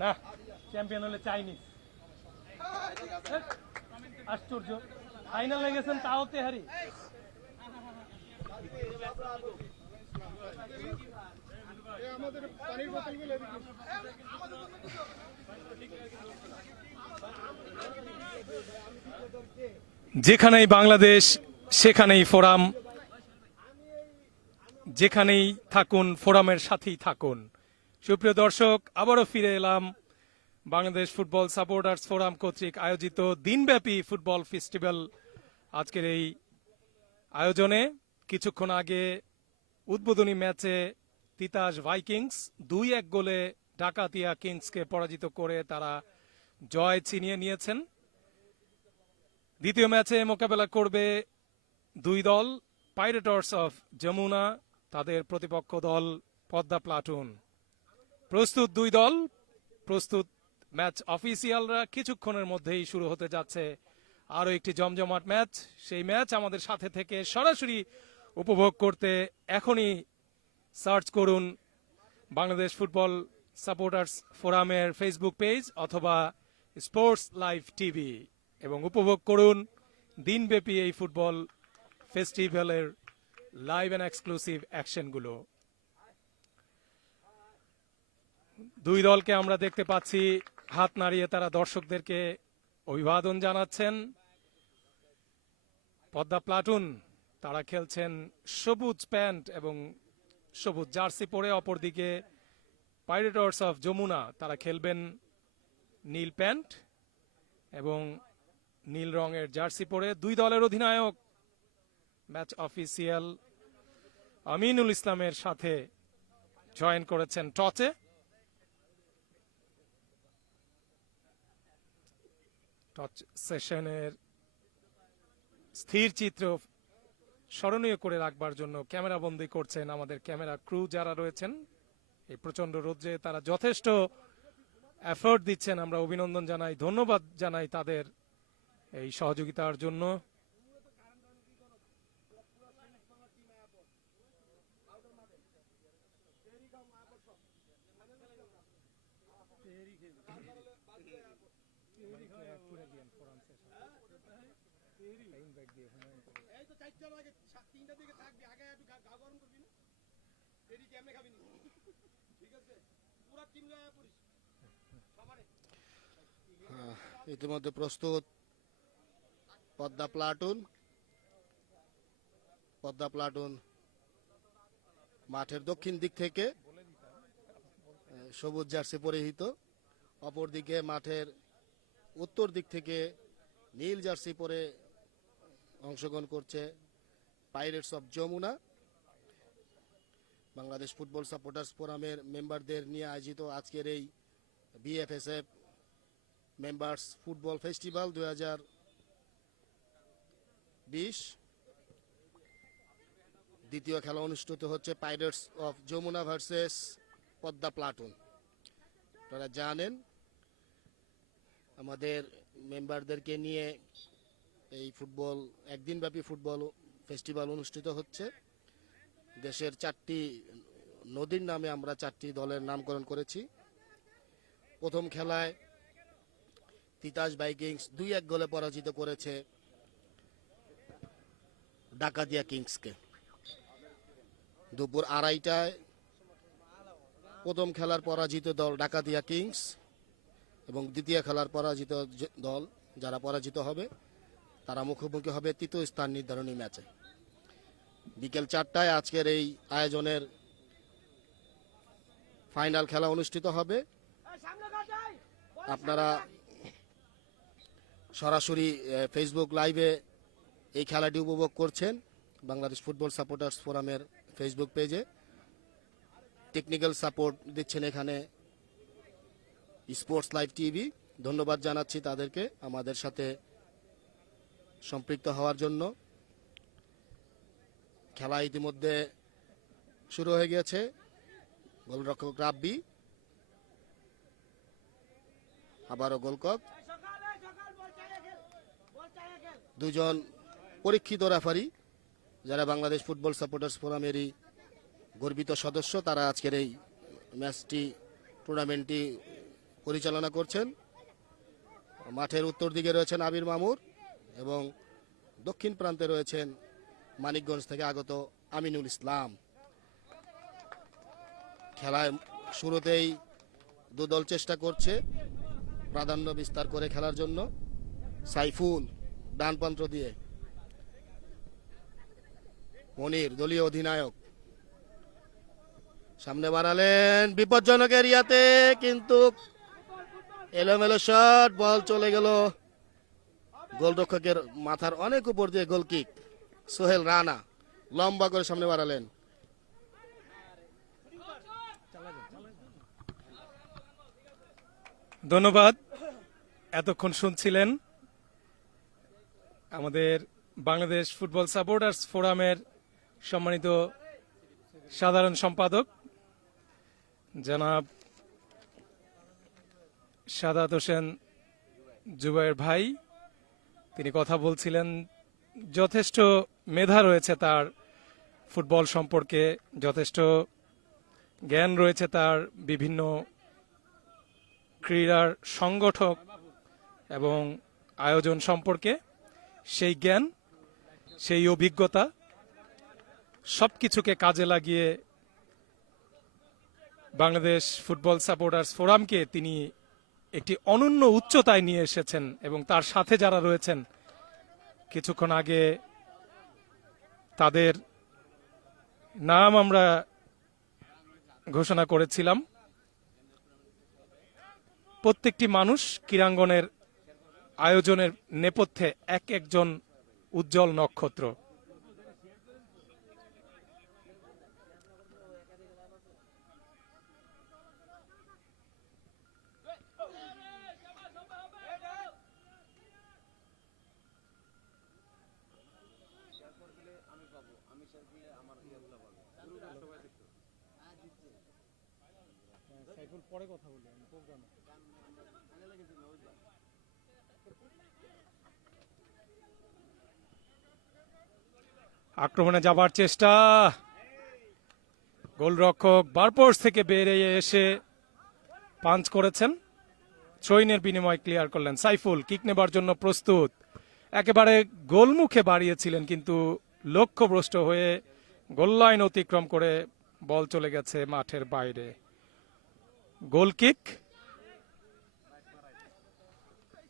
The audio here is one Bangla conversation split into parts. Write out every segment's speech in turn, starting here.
না, চ্যাম্পিয়ন হলে চাইনিজ। আশ্চর্য, ফাইনালে গেছেন তাও তেহারি। যেখানেই বাংলাদেশ সেখানেই ফোরাম, যেখানেই থাকুন ফোরামের সাথেই থাকুন। সুপ্রিয় দর্শক, আবারও ফিরে এলাম বাংলাদেশ ফুটবল সাপোর্টার্স ফোরাম কর্তৃক আয়োজিত দিনব্যাপী ফুটবল ফেস্টিভ্যাল আজকের এই আয়োজনে। কিছুক্ষণ আগে উদ্বোধনী ম্যাচে তিতাস ভাইকিংস 2-1 গোলে ডাকাতিয়া কিংসকে পরাজিত করে তারা জয় ছিনিয়ে নিয়েছেন। দ্বিতীয় ম্যাচে মোকাবেলা করবে দুই দল, পাইরেটস অফ যমুনা, তাদের প্রতিপক্ষ দল পদ্মা প্লাটুন। প্রস্তুত দুই দল, প্রস্তুত ম্যাচ অফিসিয়ালরা। কিছুক্ষণের মধ্যেই শুরু হতে যাচ্ছে আরও একটি জমজমাট ম্যাচ। সেই ম্যাচ আমাদের সাথে থেকে সরাসরি উপভোগ করতে এখনই সার্চ করুন বাংলাদেশ ফুটবল সাপোর্টার্স ফোরামের ফেসবুক পেজ অথবা স্পোর্টস লাইভ টিভি এবং উপভোগ করুন দিনব্যাপী এই ফুটবল ফেস্টিভ্যালের লাইভ অ্যান্ড এক্সক্লুসিভ অ্যাকশনগুলো। দুই দলকে আমরা দেখতে পাচ্ছি হাত নাড়িয়ে তারা দর্শকদেরকে অভিবাদন জানাচ্ছেন। পদ্মা প্লাটুন তারা খেলছেন সবুজ প্যান্ট এবং সবুজ জার্সি পরে, অপরদিকে পাইরেটস অফ যমুনা তারা খেলবেন নীল প্যান্ট এবং নীল রঙের জার্সি পরে। দুই দলের অধিনায়ক ম্যাচ অফিসিয়াল আমিনুল ইসলামের সাথে জয়েন করেছেন টচে। টচ সেশনের স্থির চিত্র স্মরণীয় করে রাখবার জন্য ক্যামেরা বন্দী করছেন আমাদের ক্যামেরা ক্রু যারা রয়েছেন। এই প্রচন্ড রোদ্রে তারা যথেষ্ট এফোর্ট দিচ্ছেন, আমরা অভিনন্দন জানাই, ধন্যবাদ জানাই তাদের এই সহযোগিতার জন্য। ইতিমধ্যে প্রস্তুত পদ্মা প্লাটুন। পদ্মা প্লাটুন মাঠের দক্ষিণ দিক থেকে সবুজ জার্সি পরিহিত, অপরদিকে মাঠের উত্তর দিক থেকে নীল জার্সি পরে অংশগ্রহণ করছে pirates of Jamuna. Bangladesh football supporters ফোরামের মেম্বারদের নিয়ে আয়োজিত আজকের এই বিএফএসএফ মেম্বার্স ফুটবল ফেস্টিভ্যাল 2020 দ্বিতীয় খেলা অনুষ্ঠিত হচ্ছে pirates of Jamuna versus Padma platoon. আপনারা জানেন আমাদের মেম্বারদেরকে নিয়ে এই ফুটবল একদিনব্যাপী ফুটবল ফেস্টিভ্যাল অনুষ্ঠিত হচ্ছে। দেশের 4টি নদীর নামে আমরা 4টি দলের নামকরণ করেছি। প্রথম খেলায় তিতাস ভাইকিংস 2-1 গোলে পরাজিত করেছে ডাকাতিয়া কিংসকে। দুপুর 2:30টায় প্রথম খেলার পরাজিত দল ডাকাতিয়া কিংস এবং দ্বিতীয় খেলার পরাজিত দল যারা পরাজিত হবে তারা মুখোমুখি হবে তৃতীয় স্থান নির্ধারণী ম্যাচে। বিকেল 4টায় আজকের এই আয়োজনের ফাইনাল খেলা অনুষ্ঠিত হবে। আপনারা সরাসরি ফেসবুক লাইভে এই খেলাটি উপভোগ করছেন বাংলাদেশ ফুটবল সাপোর্টার্স ফোরামের ফেসবুক পেজে। টেকনিক্যাল সাপোর্ট দিচ্ছেন এখানে স্পোর্টস লাইভ টিভি। ধন্যবাদ জানাচ্ছি তাদেরকে আমাদের সাথে সম্পৃক্ত হওয়ার জন্য। খেলা ইতিমধ্যে শুরু হয়ে গেছে। গোলরক্ষক রাব্বি, আবারও গোলকক, দুজন পরীক্ষিত রেফারি যারা বাংলাদেশ ফুটবল সাপোর্টার্স ফোরামেরই গর্বিত সদস্য, তারা আজকের এই ম্যাচটি টুর্নামেন্টটি পরিচালনা করছেন। মাঠের উত্তর দিকে রয়েছেন আবির মামুর এবং দক্ষিণ প্রান্তে রয়েছেন মানিকগঞ্জ থেকে আগত আমিনুল ইসলাম। খেলায় শুরুতেই দুদল চেষ্টা করছে প্রাধান্য বিস্তার করে খেলার জন্য। সাইফুল ডান প্রান্ত দিয়ে, মনির দলীয় অধিনায়ক সামনে বাড়ালেন বিপজ্জনক এরিয়াতে, কিন্তু এলোমেলো শট, বল চলে গেল গোলরক্ষকের মাথার অনেক উপর দিয়ে। গোল কিক, সোহেল রানা লম্বা করে সামনে বাড়ালেন। ধন্যবাদ। এতক্ষণ শুনছিলেন আমাদের বাংলাদেশ ফুটবল সাপোর্টার্স ফোরামের সম্মানিত সাধারণ সম্পাদক জনাব সাদাত হোসেন জুবাইর ভাই। তিনি কথা বলছিলেন, যথেষ্ট মেধা রয়েছে তার ফুটবল সম্পর্কে, যথেষ্ট জ্ঞান রয়েছে তার বিভিন্ন ক্রীড়ার সংগঠক এবং আয়োজন সম্পর্কে। সেই জ্ঞান, সেই অভিজ্ঞতা সবকিছুকে কাজে লাগিয়ে বাংলাদেশ ফুটবল সাপোর্টার্স ফোরামকে তিনি একটি অনন্য উচ্চতায় নিয়ে এসেছেন এবং তার সাথে যারা রয়েছেন কিছুক্ষণ আগে তাদের নাম আমরা ঘোষণা করেছিলাম। প্রত্যেকটি মানুষ ক্রীড়াঙ্গনের আয়োজনের নেপথ্যে এক একজন উজ্জ্বল নক্ষত্র। আক্রমণে যাবার চেষ্টা, গোলরক্ষক বারপোর্স থেকে বেরিয়ে এসে পাঞ্চ করেছেন, থ্রোইনের বিনিময় ক্লিয়ার করলেন। সাইফুল কিক নেবার জন্য প্রস্তুত, একেবারে গোলমুখে বাড়িয়েছিলেন কিন্তু লক্ষ্যভ্রষ্ট হয়ে গোল লাইন অতিক্রম করে বল চলে গেছে মাঠের বাইরে। গোল কিক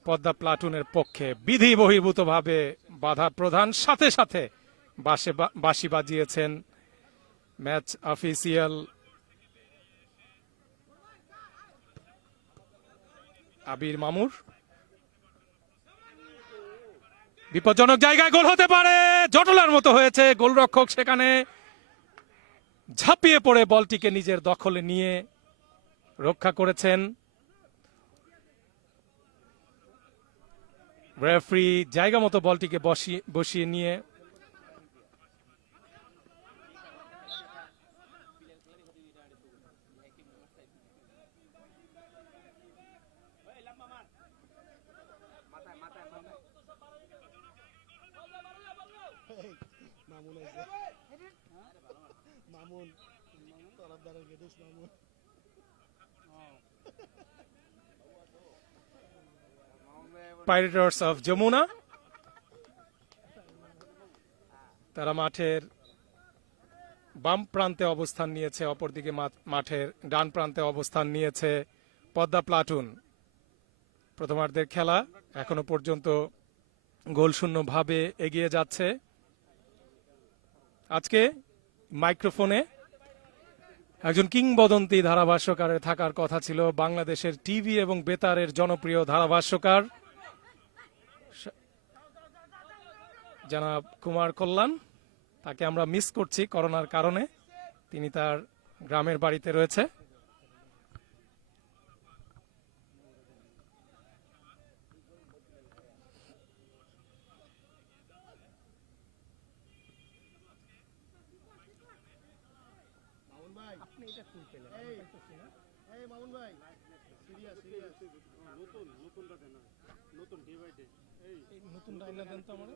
পদ্মা প্লাটুনের পক্ষে বিধি বহির্ভূতভাবে বাধা প্রদান, সাথে সাথে বাঁশি বাজিয়েছেন ম্যাচ অফিসিয়াল আবির মামুর। বিপজ্জনক জায়গায় গোল হতে পারে, জটলার মতো হয়েছে। গোলরক্ষক সেখানে ঝাঁপিয়ে পড়ে বলটিকে নিজের দখলে নিয়ে রক্ষা করেছেন। রেফারি জায়গা মতো বলটিকে বসিয়ে নিয়ে পাইরেটস অফ যমুনা তারা মাঠের বাম প্রান্তে অবস্থান নিয়েছে, অপরদিকে মাঠের ডান প্রান্তে অবস্থান নিয়েছে পদ্মা প্লাটুন। প্রথমার্ধের খেলা এখনো পর্যন্ত গোলশূন্য ভাবে এগিয়ে যাচ্ছে। আজকে মাইক্রোফোনে একজন কিংবদন্তি ধারাভাষ্যকারের থাকার কথা ছিল, বাংলাদেশের টিভি এবং বেতারের জনপ্রিয় ধারাভাষ্যকার জনাব কুমার কল্যাণ। তাকে আমরা মিস করছি করোনার কারণে, তিনি তার গ্রামের বাড়িতে রয়েছে। নতুন ডাইনা দেন তো আমার।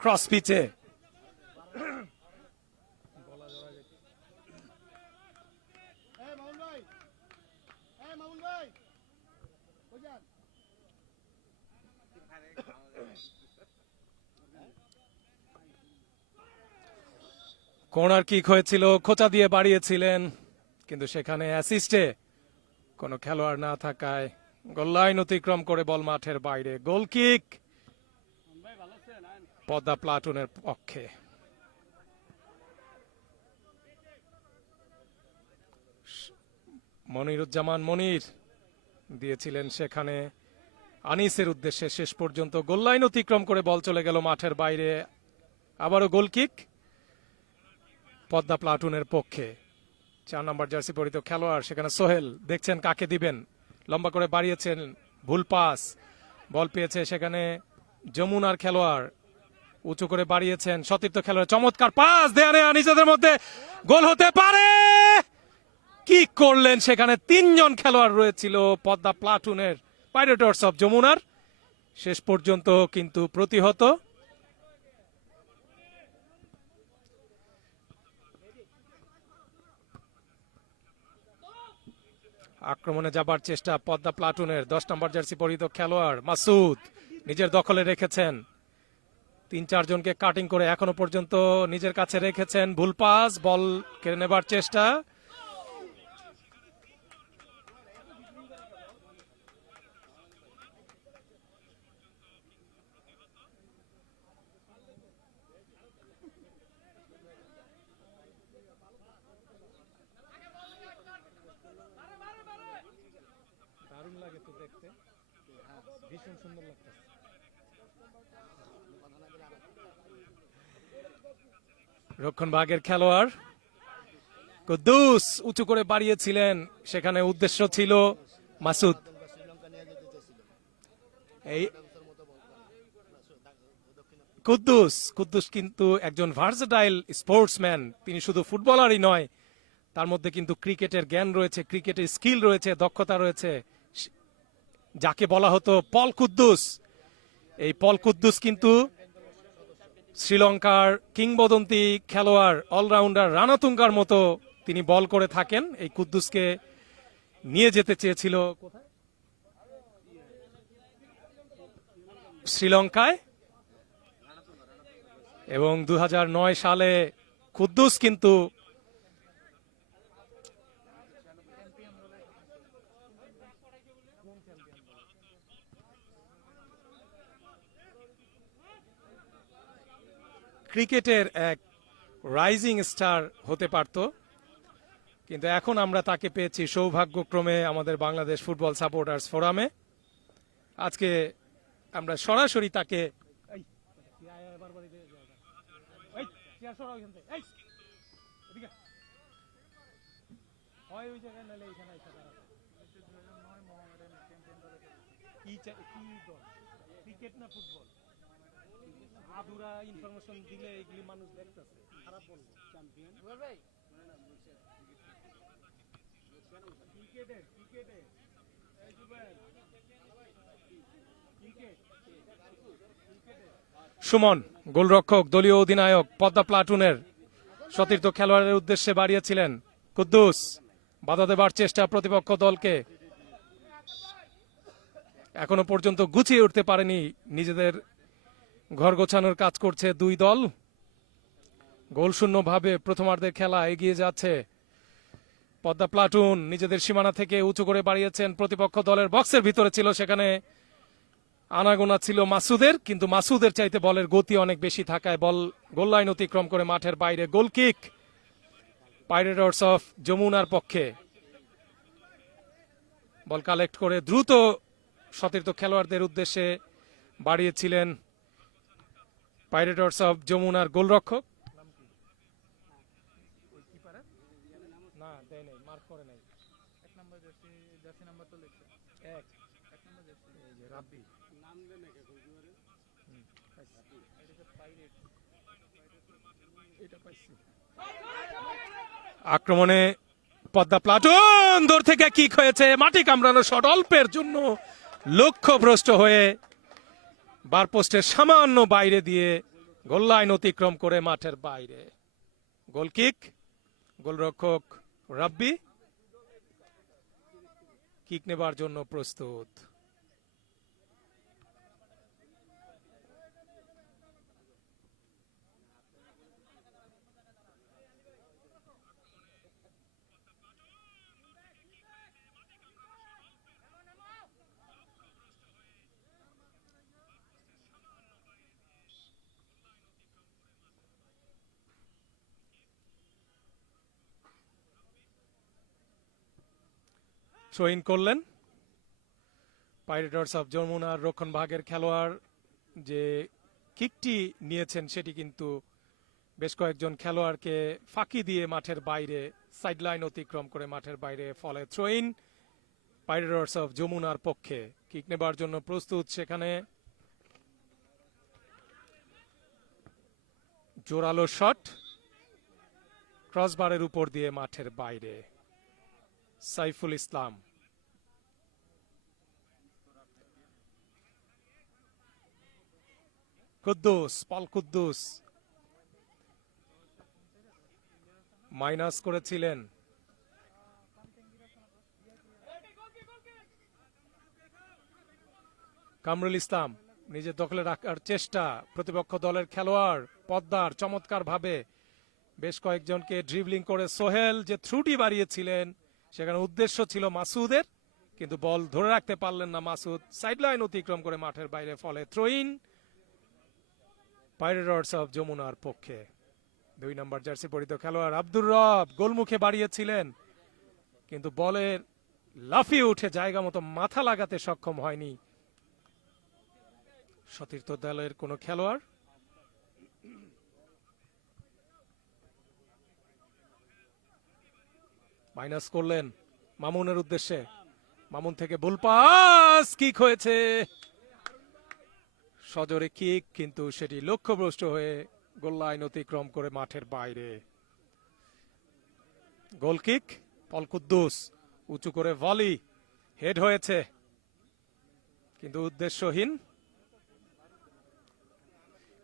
ক্রস পিচে কর্নার কিক হয়েছিল, খোঁচা দিয়ে বাড়িয়েছিলেন, কিন্তু সেখানে অ্যাসিস্টে কোনো খেলোয়াড় না থাকায় গোল লাইন অতিক্রম করে বল মাঠের বাইরে। গোল কিক পদ্মা প্লাটুনের পক্ষে। মনিরুজ্জামান মনির দিয়েছিলেন সেখানে আনিসের উদ্দেশ্যে, শেষ পর্যন্ত গোল লাইন অতিক্রম করে বল চলে গেল মাঠের বাইরে। আবারও গোল কিক পদ্মা প্লাটুনের পক্ষে। 4 নম্বর জার্সি পরিহিত খেলোয়াড় সেখানে সোহেল, দেখছেন কাকে দিবেন, লম্বা করে বাড়িয়েছেন, ভুল পাস, বল পেয়েছে সেখানে যমুনার খেলোয়াড়, উঁচু করে বাড়িয়েছেন সতীর্থ খেলোয়াড়, চমৎকার পাস, দেয়া নেয়া নিজেদের মধ্যে, গোল হতে পারে। কি করলেন সেখানে, 3 জন খেলোয়াড় রয়েছিল পদ্মা প্লাটুনের, পাইরেটস অফ যমুনার, শেষ পর্যন্ত কিন্তু প্রতিহত। আক্রমণে যাবার চেষ্টা পদ্মা প্লাটুনের, 10 নম্বর জার্সি পরিহিত খেলোয়াড় মাসুদ নিজের দখলে রেখেছেন, 3-4 জনকে কাটিং করে এখনো পর্যন্ত নিজের কাছে রেখেছেন। ভুল পাস, বল কেড়ে নেবার চেষ্টা, দারুণ লাগে তো দেখতে, ভীষণ সুন্দর লাগছে। রক্ষণভাগের খেলোয়াড় কুদ্দুস উঁচু করে বাড়িয়েছিলেন, সেখানে উদ্দেশ্য ছিল মাসুদ। এই কুদ্দুস কিন্তু একজন ভার্সেটাইল স্পোর্টসম্যান, তিনি শুধু ফুটবলারই নয়, তার মধ্যে কিন্তু ক্রিকেটের জ্ঞান রয়েছে, ক্রিকেটের স্কিল রয়েছে, দক্ষতা রয়েছে, যাকে বলা হতো পল কুদ্দুস। এই পল কুদ্দুস কিন্তু শ্রীলঙ্কার কিংবদন্তি খেলোয়াড়, অলরাউন্ডার রানাতুঙ্গার মতো তিনি বল করে থাকেন। এই কুদ্দুসকে নিয়ে যেতে চেয়েছিল শ্রীলঙ্কায়, এবং 2009 সালে কুদ্দুস কিন্তু ক্রিকেটের এক রাইজিং স্টার হতে পারত, কিন্তু এখন আমরা তাকে পেয়েছি সৌভাগ্যক্রমে আমাদের বাংলাদেশ ফুটবল সাপোর্টার্স ফোরামে। আজকে আমরা সরাসরি তাকে ক্রিকেট না ফুটবল আধুরা ইনফরমেশন দিলে এগুলি মানুষ দেখতেছে, খারাপ বলবো। সুমন গোলরক্ষক, দলীয় অধিনায়ক পদ্মা প্লাটুনের, সতীর্থ খেলোয়াড়ের উদ্দেশ্যে বাড়িয়েছিলেন কুদ্দুস, বাধা দেবার চেষ্টা প্রতিপক্ষ দলকে, এখনো পর্যন্ত গুছিয়ে উঠতে পারেনি, নিজেদের ঘর গোছানোর কাজ করছে দুই দল। গোলশূন্য ভাবে প্রথমার্ধের খেলা এগিয়ে যাচ্ছে পদ্মা প্লাটুন, নিজেদের সীমানা থেকে উঁচু করে বাড়িয়েছেন, প্রতিপক্ষ দলের বক্সের ভিতরে ছিল, সেখানে আনাগোনা ছিল মাসুদের, কিন্তু মাসুদের চাইতে বলের গতি অনেক বেশি থাকায় বল গোল লাইন অতিক্রম করে মাঠের বাইরে। গোল কিক পাইরেটস অফ যমুনার পক্ষে। বল কালেক্ট করে দ্রুত সতীর্থ খেলোয়াড়দের উদ্দেশ্যে বাড়িয়েছিলেন পাইরেটস অফ যমুনার গোলরক্ষক। আক্রমণে পদ্মা প্লাটুন, দূর থেকে কিক হয়েছে, মাটি কামড়ানো শট, অল্পের জন্য লক্ষ্যভ্রষ্ট হয়ে বার পোস্টের সামান্য বাইরে দিয়ে গোল লাইন অতিক্রম করে মাঠের বাইরে। গোল কিক, গোলরক্ষক রাব্বি কিক নেবার জন্য প্রস্তুত। থ্রো ইন করলেন পাইরেটস অফ যমুনার রক্ষণ ভাগের খেলোয়াড়। যে কিকটি নিয়েছেন সেটি কিন্তু বেশ কয়েকজন খেলোয়াড়কে ফাঁকি দিয়ে মাঠের বাইরে, সাইড লাইন অতিক্রম করে মাঠের বাইরে, ফলে থ্রো ইন পাইরেটস অফ যমুনার পক্ষে। কিক নেবার জন্য প্রস্তুত সেখানে। জোরালো শট ক্রসবারের উপর দিয়ে মাঠের বাইরে। সাইফুল ইসলাম, কুদ্দুস, পল কুদ্দুস মাইনাস করেছিলেন। কামরুল ইসলাম নিজের দখলে রাখার চেষ্টা, প্রতিপক্ষ দলের খেলোয়াড় পদ্মার চমৎকার ভাবে বেশ কয়েকজনকে ড্রিবলিং করে সোহেল যে থ্রুটি বাড়িয়েছিলেন সেখানে উদ্দেশ্য ছিল মাসুদের, কিন্তু বল ধরে রাখতে পারলেন না মাসুদ, সাইড লাইন অতিক্রম করে মাঠের বাইরে, ফলে থ্রো ইন পাইরেটস অফ যমুনার পক্ষে। 2 নম্বর জার্সি পরিহিত খেলোয়াড় আব্দুর রব গোলমুখে বাড়িয়েছিলেন, কিন্তু বলের লাফিয়ে উঠে জায়গা মতো মাথা লাগাতে সক্ষম হয়নি সতীর্থ দলের কোনো খেলোয়াড়। মাইনাস করলেন মামুনের উদ্দেশ্যে, মামুন থেকে ভুল পাস, কিক হয়েছে সজোরে কিক, কিন্তু সেটি লক্ষ্যভ্রষ্ট হয়ে গোল লাইন অতিক্রম করে মাঠের বাইরে। গোল কিক, পল কুদ্দুস উঁচু করে ভলি, হেড হয়েছে কিন্তু উদ্দেশ্যহীন।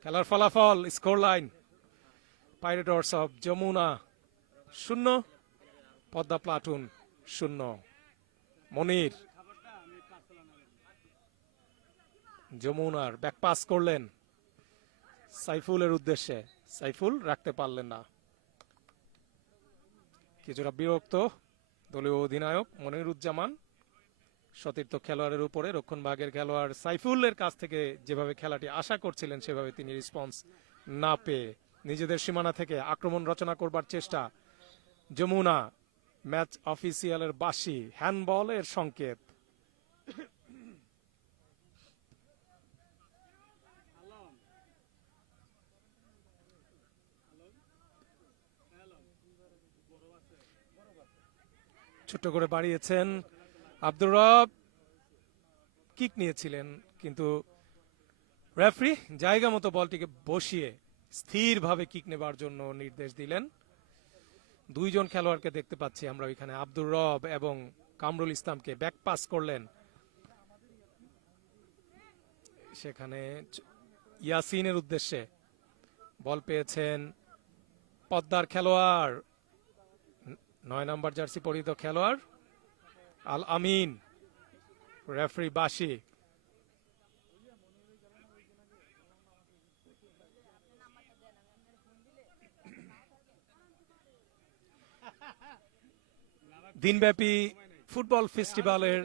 খেলার ফলাফল, score line pirates of Jamuna 0, Padma platoon 0। Monir যমুনার ব্যাক পাস করলেন সাইফুলের উদ্দেশ্যে, সাইফুল রাখতে পারলেন না। কিছুটা বিরক্ত দলীয় অধিনায়ক মনিরুজ্জামান সতীর্থ খেলোয়াড়ের উপরে। রক্ষণ ভাগের খেলোয়াড় সাইফুলের কাছ থেকে যেভাবে খেলাটি আশা করছিলেন সেভাবে তিনি রেসপন্স না পেয়ে নিজেদের সীমানা থেকে আক্রমণ রচনা করবার চেষ্টা। যমুনা ম্যাচ অফিসিয়ালের বাঁশি, হ্যান্ডবলের সংকেত। ছোট্ট করে বাড়িয়েছেন আব্দুর রব, কিক নিয়েছিলেন কিন্তু রেফারি জায়গা মতো বলটিকে বসিয়ে স্থিরভাবে কিক নেবার জন্য নির্দেশ দিলেন। 2 জন খেলোয়াড়কে দেখতে পাচ্ছি আমরা ওইখানে, আব্দুর রব এবং কামরুল ইসলামকে ব্যাক পাস করলেন সেখানে ইয়াসিনের উদ্দেশ্যে। বল পেয়েছেন পদ্মার খেলোয়াড় 9 নম্বর জার্সি পরিহিত খেলোয়াড় আল আমিন, রেফারি বাঁশি। দিনব্যাপী ফুটবল ফেস্টিভ্যালের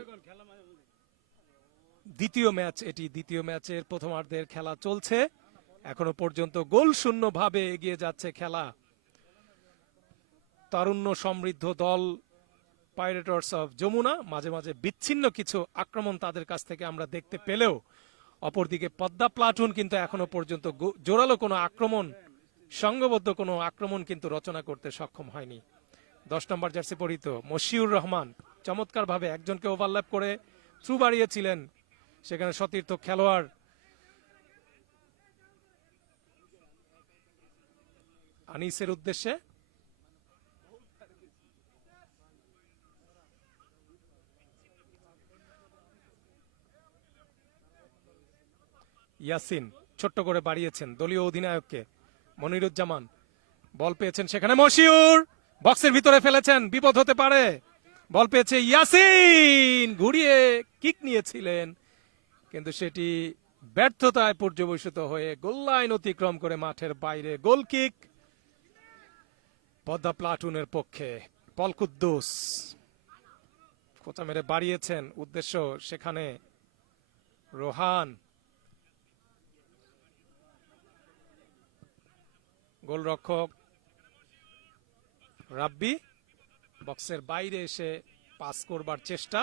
দ্বিতীয় ম্যাচ এটি, দ্বিতীয় ম্যাচের প্রথমার্ধের খেলা চলছে। এখনো পর্যন্ত গোল শূন্য ভাবে এগিয়ে যাচ্ছে খেলা। তারুণ্য সমৃদ্ধ দল পাইরেটস অফ যমুনা, মাঝে মাঝে বিচ্ছিন্ন কিছু আক্রমণ তাদের কাছ থেকে আমরা দেখতে পেলেও অপরদিকে পদ্মা প্লাটুন কিন্তু এখনো পর্যন্ত জোরালো কোনো আক্রমণ, সংঘবদ্ধ কোনো আক্রমণ কিন্তু রচনা করতে সক্ষম হয়নি। 10 নম্বর জার্সি পরিহিত মশিউর রহমান চমৎকার ভাবে একজনকে ওভারল্যাপ করে থ্রু বাড়িয়েছিলেন সেখানে সতীর্থ খেলোয়াড় আনিসের উদ্দেশ্যে। ইয়াসিন ছোট্ট করে বাড়িয়েছেন দলীয় অধিনায়ককে, মনিরুজ্জামান বল পেয়েছেন, সেখানে মশিউর বক্সের ভিতরে ফেলেছেন, বিপদ হতে পারে। বল পেয়েছে ইয়াসিন, ঘুরিয়ে কিক নিয়েছিলেন কিন্তু সেটি ব্যর্থতায় পর্যবসিত হয়ে গোল লাইন অতিক্রম করে মাঠের বাইরে। গোল কিক পদ্মা প্লাটুনের পক্ষে। পল কুদ্দুস খোঁচা মেরে বাড়িয়েছেন, উদ্দেশ্য সেখানে রোহান। গোলরক্ষক রাব্বি বক্সের বাইরে এসে পাস করবার চেষ্টা।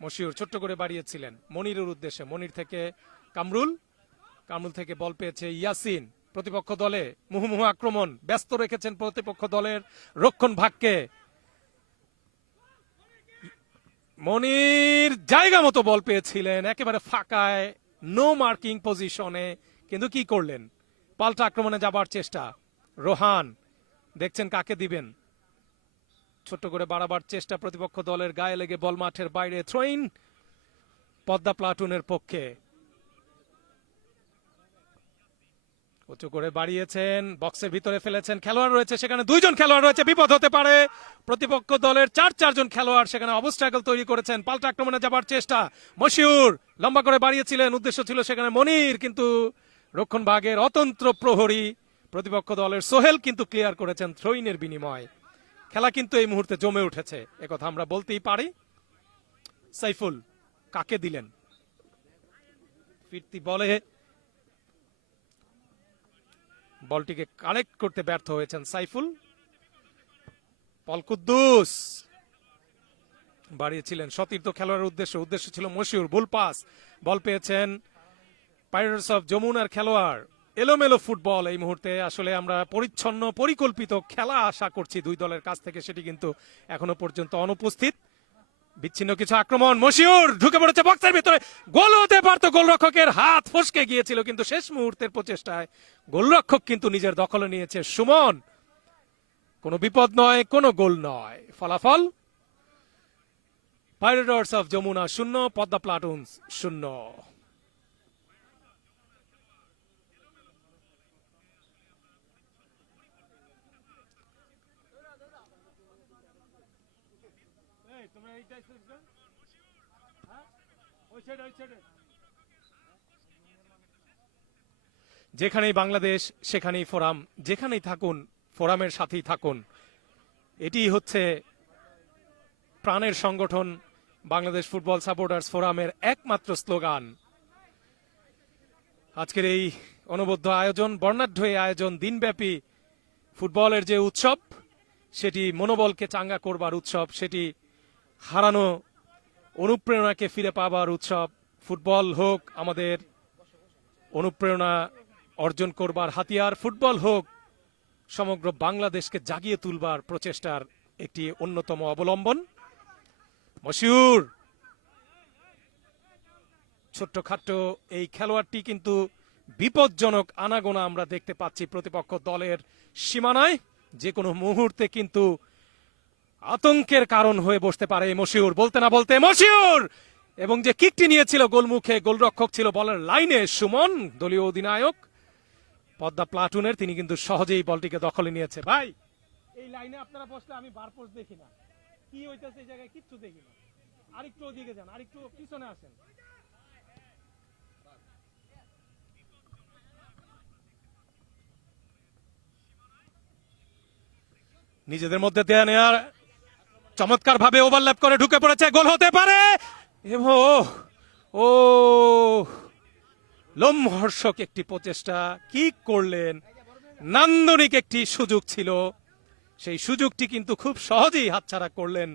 মশিউর ছোট্ট করে বাড়িয়েছিলেন মনিরের উদ্দেশ্যে, মনির থেকে কামরুল, কামরুল থেকে বল পেয়েছে ইয়াসিন। প্রতিপক্ষ দলে মুহুমুহু আক্রমণ, ব্যস্ত রেখেছেন প্রতিপক্ষ দলের রক্ষণ ভাগকে। মনির জায়গা মতো বল পেয়েছিলেন, একেবারে ফাঁকায়, নো মার্কিং পজিশনে, কিন্তু কি করলেন, পাল্টা আক্রমণে যাবার চেষ্টা। রোহান দেখছেন কাকে দিবেন, ছোট্ট করে বাড়াবার চেষ্টা, প্রতিপক্ষ দলের গায়ে লেগে বল মাঠের বাইরে। থ্রোইন পদ্মা প্লাটুনের পক্ষে। উঁচু করে বাড়িয়েছেন, বক্সের ভিতরে ফেলেছেন, খেলোয়াড় রয়েছে সেখানে, দুইজন খেলোয়াড় রয়েছে, বিপদ হতে পারে। প্রতিপক্ষ দলের চারজন খেলোয়াড় সেখানে অবস্ট্রাগল তৈরি করেছেন, পাল্টা আক্রমণে যাবার চেষ্টা। মশিউর লম্বা করে বাড়িয়েছিলেন, উদ্দেশ্য ছিল সেখানে মনির, কিন্তু রক্ষণ ভাগের অতন্ত্র প্রহরী প্রতিপক্ষ দলের সোহেল কিন্তু ক্লিয়ার করেছেন থ্রোইনের বিনিময়। খেলা কিন্তু এই মুহূর্তে জমে উঠেছে, একথা আমরা বলতেই পারি। সাইফুল কাকে দিলেন, ফিরতি বলে বলটিকে কালেক্ট করতে ব্যর্থ হয়েছেন সাইফুল। পল কুদ্দুস বাড়িয়েছিলেন সতীর্থ খেলোয়াড়ের উদ্দেশ্য ছিল মশিউর, ভুল পাস। বল পেয়েছেন পাইরেটস অফ যমুনার খেলোয়াড়। এলোমেলো ফুটবল এই মুহূর্তে, আসলে আমরা পরিচ্ছন্ন পরিকল্পিত খেলা আশা করছি দুই দলের কাছ থেকে, সেটি কিন্তু এখনো পর্যন্ত অনুপস্থিত। বিচ্ছিন্ন কিছু আক্রমণ, মশিউর ঢুকে পড়েছে বক্সের ভিতরে, গোল হতে পারত, গোলরক্ষকের হাত ফসকে গিয়েছিল, কিন্তু শেষ মুহূর্তের প্রচেষ্টায় গোলরক্ষক কিন্তু নিজের দখলে নিয়েছে সুমন। কোনো বিপদ নয়, কোনো গোল নয়। ফলাফল pirates of Jamuna 0, Padma platoon 0। যেখানেই বাংলাদেশ সেখানেই ফোরাম, যেখানেই থাকুন ফোরামের সাথেই থাকুন, এটি হচ্ছে প্রাণের সংগঠন বাংলাদেশ ফুটবল সাপোর্টার্স ফোরামের একমাত্র স্লোগান। আজকের এই অনবদ্য আয়োজন, বর্ণাঢ্য এই আয়োজন, দিনব্যাপী ফুটবলের যে উৎসব, সেটি মনোবলকে চাঙ্গা করবার উৎসব, সেটি হারানো অনুপ্রেরণাকে ফিরে পাবার উৎসব। ফুটবল হোক আমাদের অনুপ্রেরণা অর্জন করবার হাতিয়ার, ফুটবল হোক সমগ্র বাংলাদেশকে জাগিয়ে তুলবার প্রচেষ্টার একটি অন্যতম অবলম্বন। মশিউর ছোট্টখাট্ট এই খেলোয়াড়টি কিন্তু বিপজ্জনক আনাগোনা আমরা দেখতে পাচ্ছি প্রতিপক্ষ দলের সীমানায়, যে কোনো মুহূর্তে কিন্তু আতঙ্কের কারণ হয়ে বসতে পারে মশিউর। বলতে না বলতে মশিউর, এবং যে কিকটি নিয়েছিল গোলমুখে, গোলরক্ষক ছিল বলের লাইনে সুমন, দলীয় অধিনায়ক পদ্মা প্লাটুনের, তিনি কিন্তু সহজেই বলটিকে দখলে নিয়েছে। ভাই এই লাইনে আপনারা বসলে আমি বারপোস্ট দেখি না, কি হইতেছে এই জায়গায় কিচ্ছু দেখি না। আরেকটু ওদিকে যান, আরেকটু পিছনে আসেন। নিজেদের মধ্যে দেয়া নেয়ার চমৎকার ভাবে ওভারল্যাপ করে ঢুকে পড়েছে, গোল হতে পারে। এবং ও লোমহর্ষক একটি প্রচেষ্টা, কি করলেন, নান্দনিক একটি সুযোগ ছিল, সেই সুযোগটি কিন্তু খুব সহজেই হাতছাড়া করলেন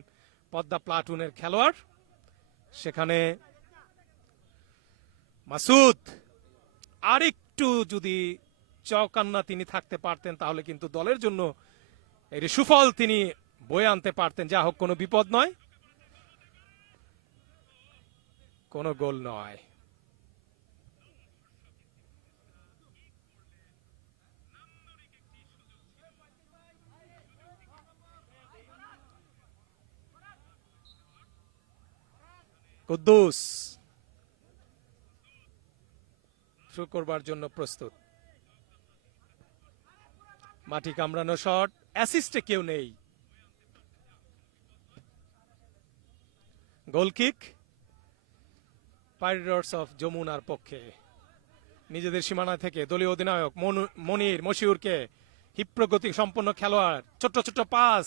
পদ্মা প্লাটুনের খেলোয়াড়। সেখানে মাসুদ আরেকটু যদি চৌকান্না তিনি থাকতে পারতেন, তাহলে কিন্তু দলের জন্য এর সুফল তিনি বয়ে আনতে পারতেন। যা হোক, কোনো বিপদ নয়, কোনো গোল নয়। কুদ্দুস শুরু করবার জন্য প্রস্তুত। মাটি কামড়ানো শট, অ্যাসিস্টে কেউ নেই। গোল কিক পাইরেটস অফ যমুনার পক্ষে। নিজেদের সীমানা থেকে দলীয় অধিনায়ক মনির মশিউরকে হিপ্রগতি সম্পন্ন খেলোয়াড়, ছোট্ট ছোট্ট পাস,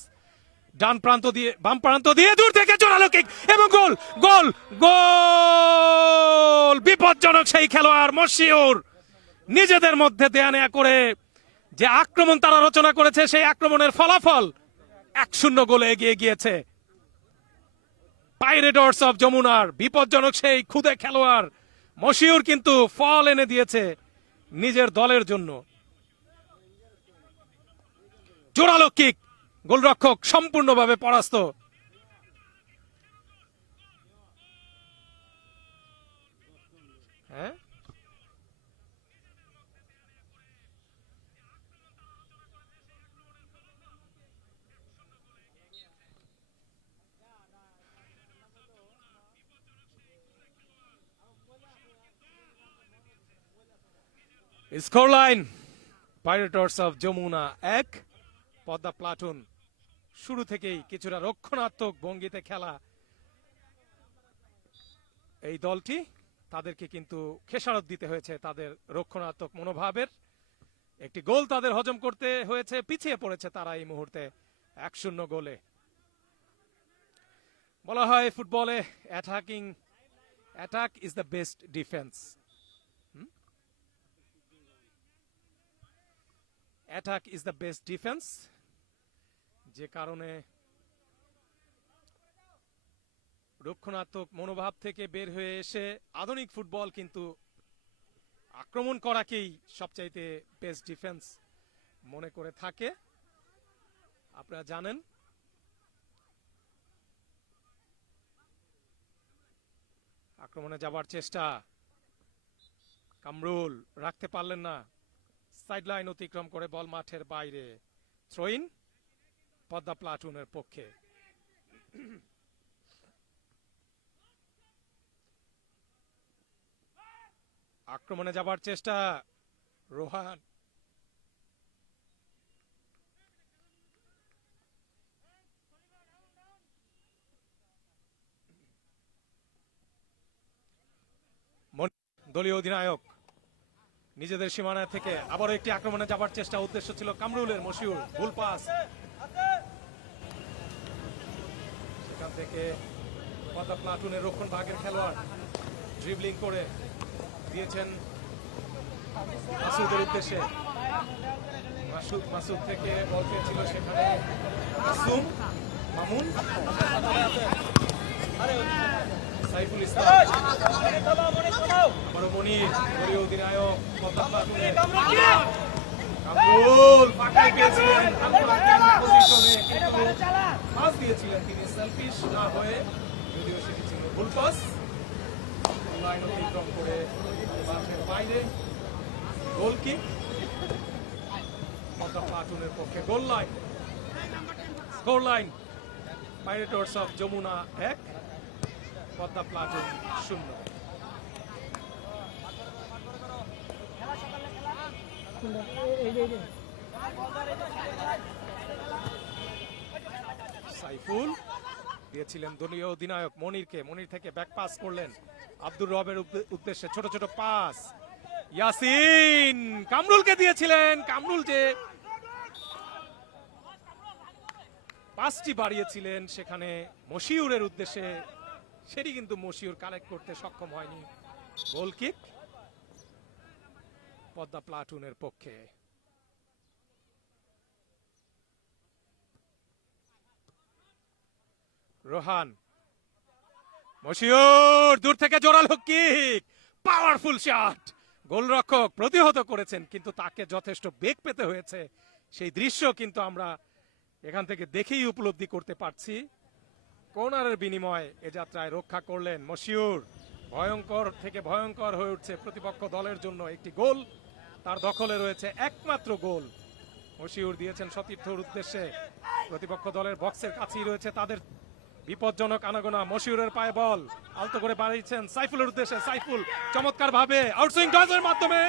ডান প্রান্ত দিয়ে বাম প্রান্ত দিয়ে দূর থেকে জোরালো কিক এবং গোল গোল গোল! বিপজ্জনক সেই খেলোয়াড় মশিউর নিজেদের মধ্যে দেয়া নেয়া করে যে আক্রমণ তারা রচনা করেছে, সেই আক্রমণের ফলাফল 1-0 গোলে এগিয়ে গিয়েছে পাইরেটস অফ যমুনার। বিপজ্জনক সেই খুদে খেলোয়াড় মশিউর কিন্তু ফল এনে দিয়েছে নিজের দলের জন্য। জোরালো কিক, গোলরক্ষক সম্পূর্ণভাবে পরাস্ত। হ্যাঁ, score line pirates of Jamuna 1, Padma platoon. শুরু থেকেই কিছুটা রক্ষণাত্মক ভঙ্গিতে খেলা এই দলটি, তাদেরকে কিন্তু খেসারত দিতে হয়েছে তাদের রক্ষণাত্মক মনোভাবের। একটি গোল তাদের হজম করতে হয়েছে, পিছিয়ে পড়েছে তারা এই মুহূর্তে 1-0 গোলে। বলা হয় ফুটবলে attack is the best defence. Attack is the best defence, যে কারণে রক্ষণাত্মক মনোভাব থেকে বের হয়ে এসে আধুনিক ফুটবল কিন্তু আক্রমণ করাকেই সবচাইতে বেস্ট ডিফেন্স মনে করে থাকে। আপনারা জানেন আক্রমণে যাবার চেষ্টা, কামরুল রাখতে পারলেন না, সাইড লাইন অতিক্রম করে বল মাঠের বাইরে। থ্রোইন পদ্মা প্লাটুনের পক্ষে। আক্রমণে যাবার চেষ্টা, রোহান দলীয় অধিনায়ক নিজেদের সীমানা থেকে আবারও একটি আক্রমণে যাবার চেষ্টা, উদ্দেশ্য ছিল কামরুলের, মশিউর ভুল পাস। সেখান থেকে পদ্মা প্লাটুনের রক্ষণ ভাগের খেলোয়াড় ড্রিবলিং করে দিয়েছেন মাসুদের উদ্দেশ্যে। মাসুদ থেকে বল পেয়েছিল সেখানে মামুন, সাইফুল ইসলাম, আবারও মনির, দলীয় অধিনায়ক পদ্মা প্লাটুনের। কামরুল ফাঁকায় পেয়েছিলেন, পাস দিয়েছিলেন তিনি সেলফিশ না হয়ে, যদিও সেটি ছিল ভুল পাস। লাইন অতিক্রম করে মাঠের বাইরে গোল কিক পদ্মা প্লাটুনের পক্ষে। Goal line, score line pirates of Jamuna 1, Padma platoon 0। Saiful দিয়েছিলেন দলীয় অধিনায়ক মনিরকে, মনির থেকে ব্যাক পাস করলেন আব্দুর রবের উদ্দেশ্যে, ছোট ছোট পাস। ইয়াসিন কামরুলকে দিয়েছিলেন, কামরুল যে পাসটি বাড়িয়েছিলেন সেখানে মশিউরের উদ্দেশ্যে, সেটি কিন্তু মশিউর কালেক্ট করতে সক্ষম হয়নি। গোল কিক পদ্মা প্লাটুনের পক্ষে। রোহান, মশিউর দূর থেকে জোরালো কিক, পাওয়ারফুল শট। গোলরক্ষক প্রতিহত করেছেন, কিন্তু তাকে যথেষ্ট বেগ পেতে হয়েছে, সেই দৃশ্য কিন্তু আমরা এখান থেকে দেখেই উপলব্ধি করতে পারছি। কর্নারের বিনিময়ে এ যাত্রায় রক্ষা করলেন মশিউর। ভয়ঙ্কর থেকে ভয়ঙ্কর হয়ে উঠছে প্রতিপক্ষ দলের জন্য। একটি গোল তার দখলে রয়েছে, একমাত্র গোল মশিউর দিয়েছেন সতীর্থর উদ্দেশ্যে। প্রতিপক্ষ দলের বক্সের কাছেই রয়েছে তাদের বিপজ্জনক আনাগোনা, মশিউরের পায়ে বল আলতো করে বাড়িয়েছেন সাইফুলের উদ্দেশ্যে। সাইফুল চমৎকার ভাবে আউটসুইং টসের মাধ্যমে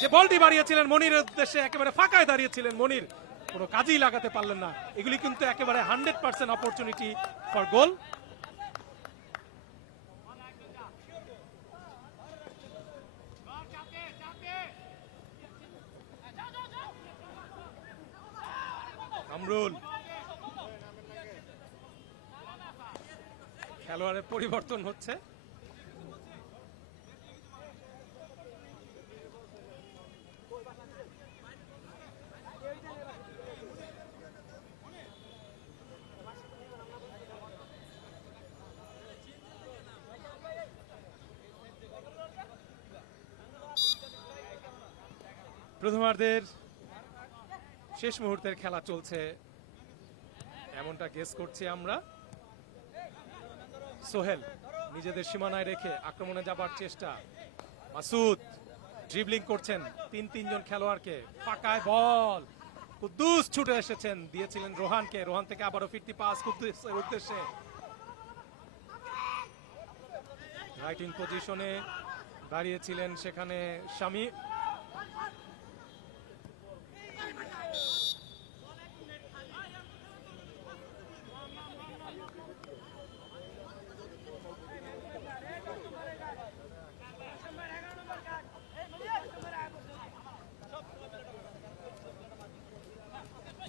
যে বলটি বাড়িয়েছিলেন মনিরের উদ্দেশ্যে, একেবারে ফাঁকায় দাঁড়িয়েছিলেন মনির, কোনো কাজেই লাগাতে পারলেন না। এগুলি কিন্তু একেবারে 100% অপরচুনিটি ফর গোল। কামরুল, খেলোয়াড়ের পরিবর্তন হচ্ছে। প্রথমার্ধের শেষ মুহূর্তের খেলা চলছে এমনটা গেস করছি আমরা। সোহেল নিজেদের সীমানায় রেখে আক্রমণে যাবার চেষ্টা, মাসুদ ড্রিবলিং করছেন তিনজন খেলোয়াড়কে, ফাঁকায় বল, কুদ্দুস ছুটে এসেছেন, দিয়েছিলেন রোহানকে, রোহান থেকে আবারও ফিরতি পাস কুদ্দুসের উদ্দেশ্যে। রাইটিং পজিশনে দাঁড়িয়েছিলেন সেখানে শামি,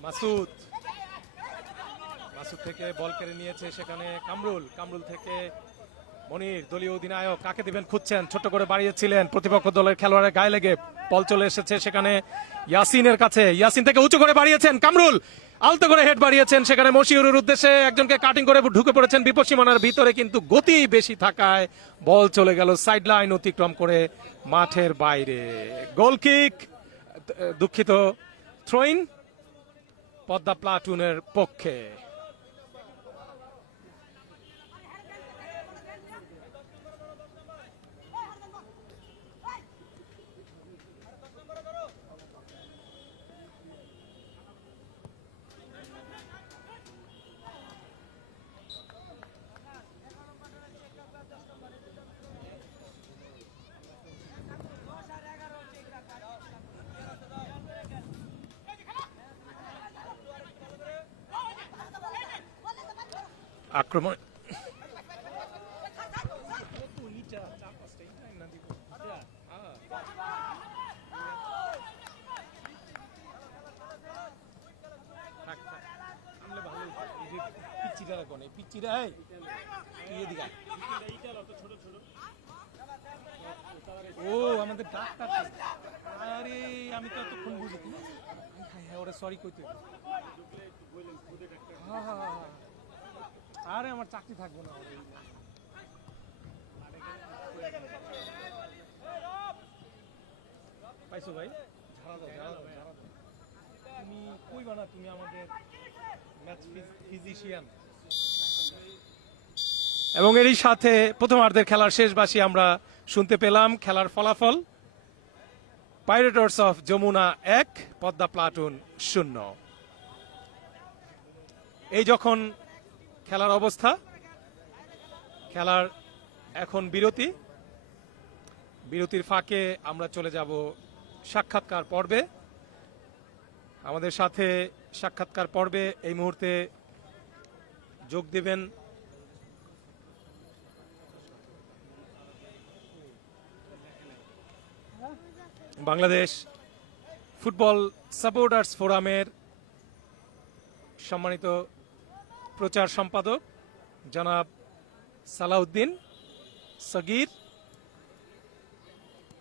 মাসুদ, মাসুদ থেকে বল কেড়ে নিয়েছে সেখানে কামরুল, কামরুল থেকে মনির, দলীয় অধিনায়ক কাকে দিবেন খুঁজছেন, ছোট করে বাড়িয়েছিলেন, প্রতিপক্ষ দলের খেলোয়াড়ের গায়ে লেগে বল চলে এসেছে সেখানে ইয়াসিনের কাছে, ইয়াসিন থেকে উঁচু করে বাড়িয়েছেন কামরুল, আলতো করে হেড বাড়িয়েছেন সেখানে মশিউরের উদ্দেশ্যে, একজনকে কাটিং করে ঢুকে পড়েছেন বিপদসীমানার ভিতরে, কিন্তু গতি বেশি থাকায় বল চলে গেল সাইড লাইন অতিক্রম করে মাঠের বাইরে। গোল কিক, দুঃখিত, থ্রোইন পদ্মা প্লাটুনের পক্ষে। আক্রমণ ও আমাদের ডাক্তার, আরে আমি তো এতক্ষণ বুঝি, ওরা সরি কইতে, আরে আমার চাকরি থাকবো না। পাইছো ভাই, তুমি কইবা না তুমি আমাদের ম্যাচ ফিজিশিয়ান। এবং এরই সাথে প্রথমার্ধের খেলার শেষ বাসি আমরা শুনতে পেলাম। খেলার ফলাফল pirates of Jamuna 1, Padma platoon 0। এই যখন খেলার অবস্থা, খেলার এখন বিরতি, বিরতির ফাঁকে আমরা চলে যাব সাক্ষাৎকার পর্বে। আমাদের সাথে সাক্ষাৎকার পর্বে এই মুহূর্তে যোগ দেবেন বাংলাদেশ ফুটবল সাপোর্টার্স ফোরামের সম্মানিত প্রচার সম্পাদক জনাব সালাউদ্দিন সগীর।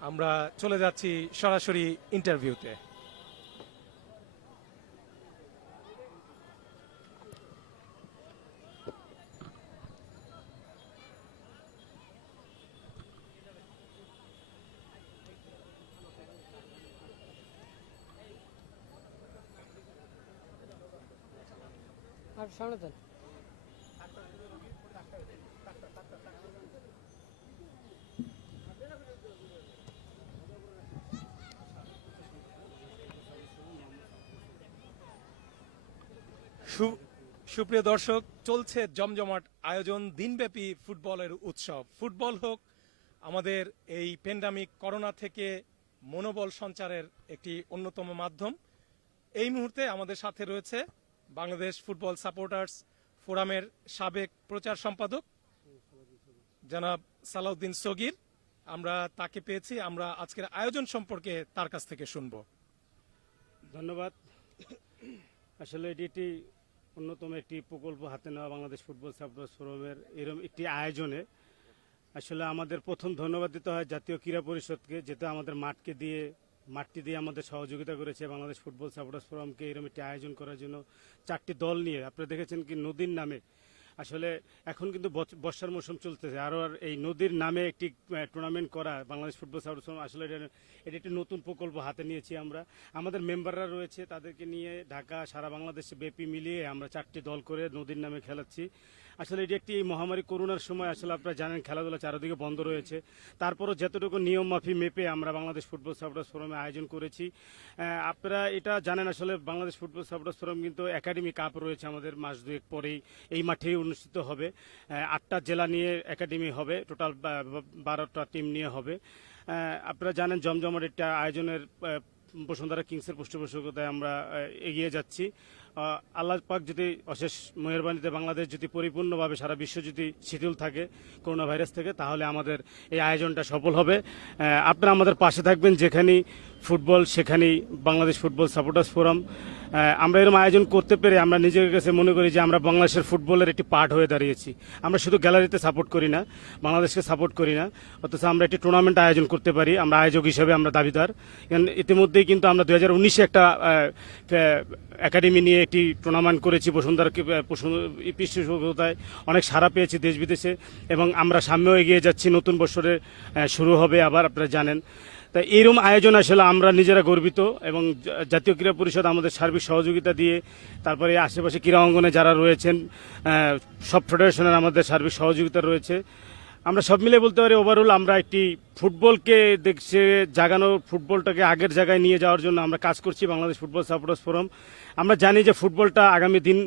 আমরা চলে যাচ্ছি সরাসরি ইন্টারভিউতে। আর সামনে দেন। সুপ্রিয় দর্শক, চলছে জমজমাট আয়োজন দিনব্যাপী ফুটবলের উৎসব। ফুটবল হোক আমাদের এই প্যান্ডামিক করোনা থেকে মনোবল সঞ্চারের একটি অন্যতম মাধ্যম। এই মুহূর্তে আমাদের সাথে রয়েছে বাংলাদেশ ফুটবল সাপোর্টার্স ফোরামের সাবেক প্রচার সম্পাদক জনাব সালাউদ্দিন সগির। আমরা তাকে পেয়েছি, আমরা আজকের আয়োজন সম্পর্কে তার কাছ থেকে শুনবো। ধন্যবাদ। আসলে এটি একটি অন্যতম একটি প্রকল্প হাতে নেওয়া বাংলাদেশ ফুটবল সাপোর্টার্স ফোরামের এরকম একটি আয়োজনে আসলে আমাদের প্রথম ধন্যবাদ দিতে হয় জাতীয় ক্রীড়া পরিষদকে, যেটা আমাদের মাঠটি দিয়ে আমাদের সহযোগিতা করেছে বাংলাদেশ ফুটবল সাপোর্টার্স ফোরামকে এরকম একটি আয়োজন করার জন্য। 4টি দল নিয়ে আপনারা দেখেছেন কি নদীর নামে, আসলে এখন কিন্তু বর্ষার মৌসুম চলতেছে, আর এই নদীর নামে একটি টুর্নামেন্ট করা বাংলাদেশ ফুটবল সাপোর্টার্স ফোরাম আসলে এটা একটি নতুন প্রকল্প হাতে নিয়েছি আমরা। আমাদের মেম্বাররা রয়েছে, তাদেরকে নিয়ে ঢাকা সারা বাংলাদেশে ব্যাপী মিলিয়ে আমরা 4টি দল করে নদীর নামে খেলাচ্ছি। আসলে এটি একটি মহামারী করোনার সময় আসলে আপনারা জানেন খেলাধুলা চারিদিকে বন্ধ রয়েছে, তারপরও যতটুকু নিয়ম মাফি মেপে আমরা বাংলাদেশ ফুটবল সাপোর্টার্স ফোরামে আয়োজন করেছি। আপনারা এটা জানেন আসলে বাংলাদেশ ফুটবল সাপোর্টার্স ফোরাম কিন্তু একাডেমি কাপ রয়েছে আমাদের মাস দুয়েক পরেই এই মাঠেই অনুষ্ঠিত হবে। 8টা জেলা নিয়ে একাডেমি হবে, টোটাল 12টা টিম নিয়ে হবে। আপনারা জানেন জমজমাট একটা আয়োজনের বসুন্ধরা কিংসের পৃষ্ঠপোষকতায় আমরা এগিয়ে যাচ্ছি। আল্লাহ পাক যদি অশেষ মেহেরবানিতে বাংলাদেশ যদি পরিপূর্ণভাবে সারা বিশ্ব যদি শিথিল থাকে করোনা ভাইরাস থেকে, তাহলে আমাদের এই আয়োজনটা সফল হবে। আপনারা আমাদের পাশে থাকবেন, যেখানেই ফুটবল সেখানেই বাংলাদেশ ফুটবল সাপোর্টার্স ফোরাম। আমরা এরকম আয়োজন করতে পেরে আমরা নিজের কাছে মনে করি যে আমরা বাংলাদেশের ফুটবলের একটি পার্ট হয়ে দাঁড়িয়েছি। আমরা শুধু গ্যালারিতে সাপোর্ট করি না, বাংলাদেশকে সাপোর্ট করি না, অথচ আমরা একটি টুর্নামেন্ট আয়োজন করতে পারি। আমরা আয়োজক হিসেবে আমরা দাবিদার। ইতিমধ্যেই কিন্তু আমরা 2019-এ একটা একাডেমি নিয়ে একটি টুর্নামেন্ট করেছি বসুন্ধরা পৃষ্ঠপোষকতায়, অনেক সাড়া পেয়েছি দেশ বিদেশে, এবং আমরা সামনেও এগিয়ে যাচ্ছি। নতুন বছরে শুরু হবে আবার, আপনারা জানেন। তাই এইরকম আয়োজন আসলে আমরা নিজেরা গর্বিত, এবং জাতীয় ক্রীড়া পরিষদ আমাদের সার্বিক সহযোগিতা দিয়ে, তারপরে আশেপাশে ক্রীড়া অঙ্গনে যারা রয়েছেন সব ফেডারেশনের আমাদের সার্বিক সহযোগিতা রয়েছে। আমরা সব মিলে বলতে পারি ওভারঅল আমরা একটি ফুটবলকে দেখছে জাগানো, ফুটবলটাকে আগের জায়গায় নিয়ে যাওয়ার জন্য আমরা কাজ করছি বাংলাদেশ ফুটবল সাপোর্টার্স ফোরাম। আমরা জানি যে ফুটবলটা আগামী দিন,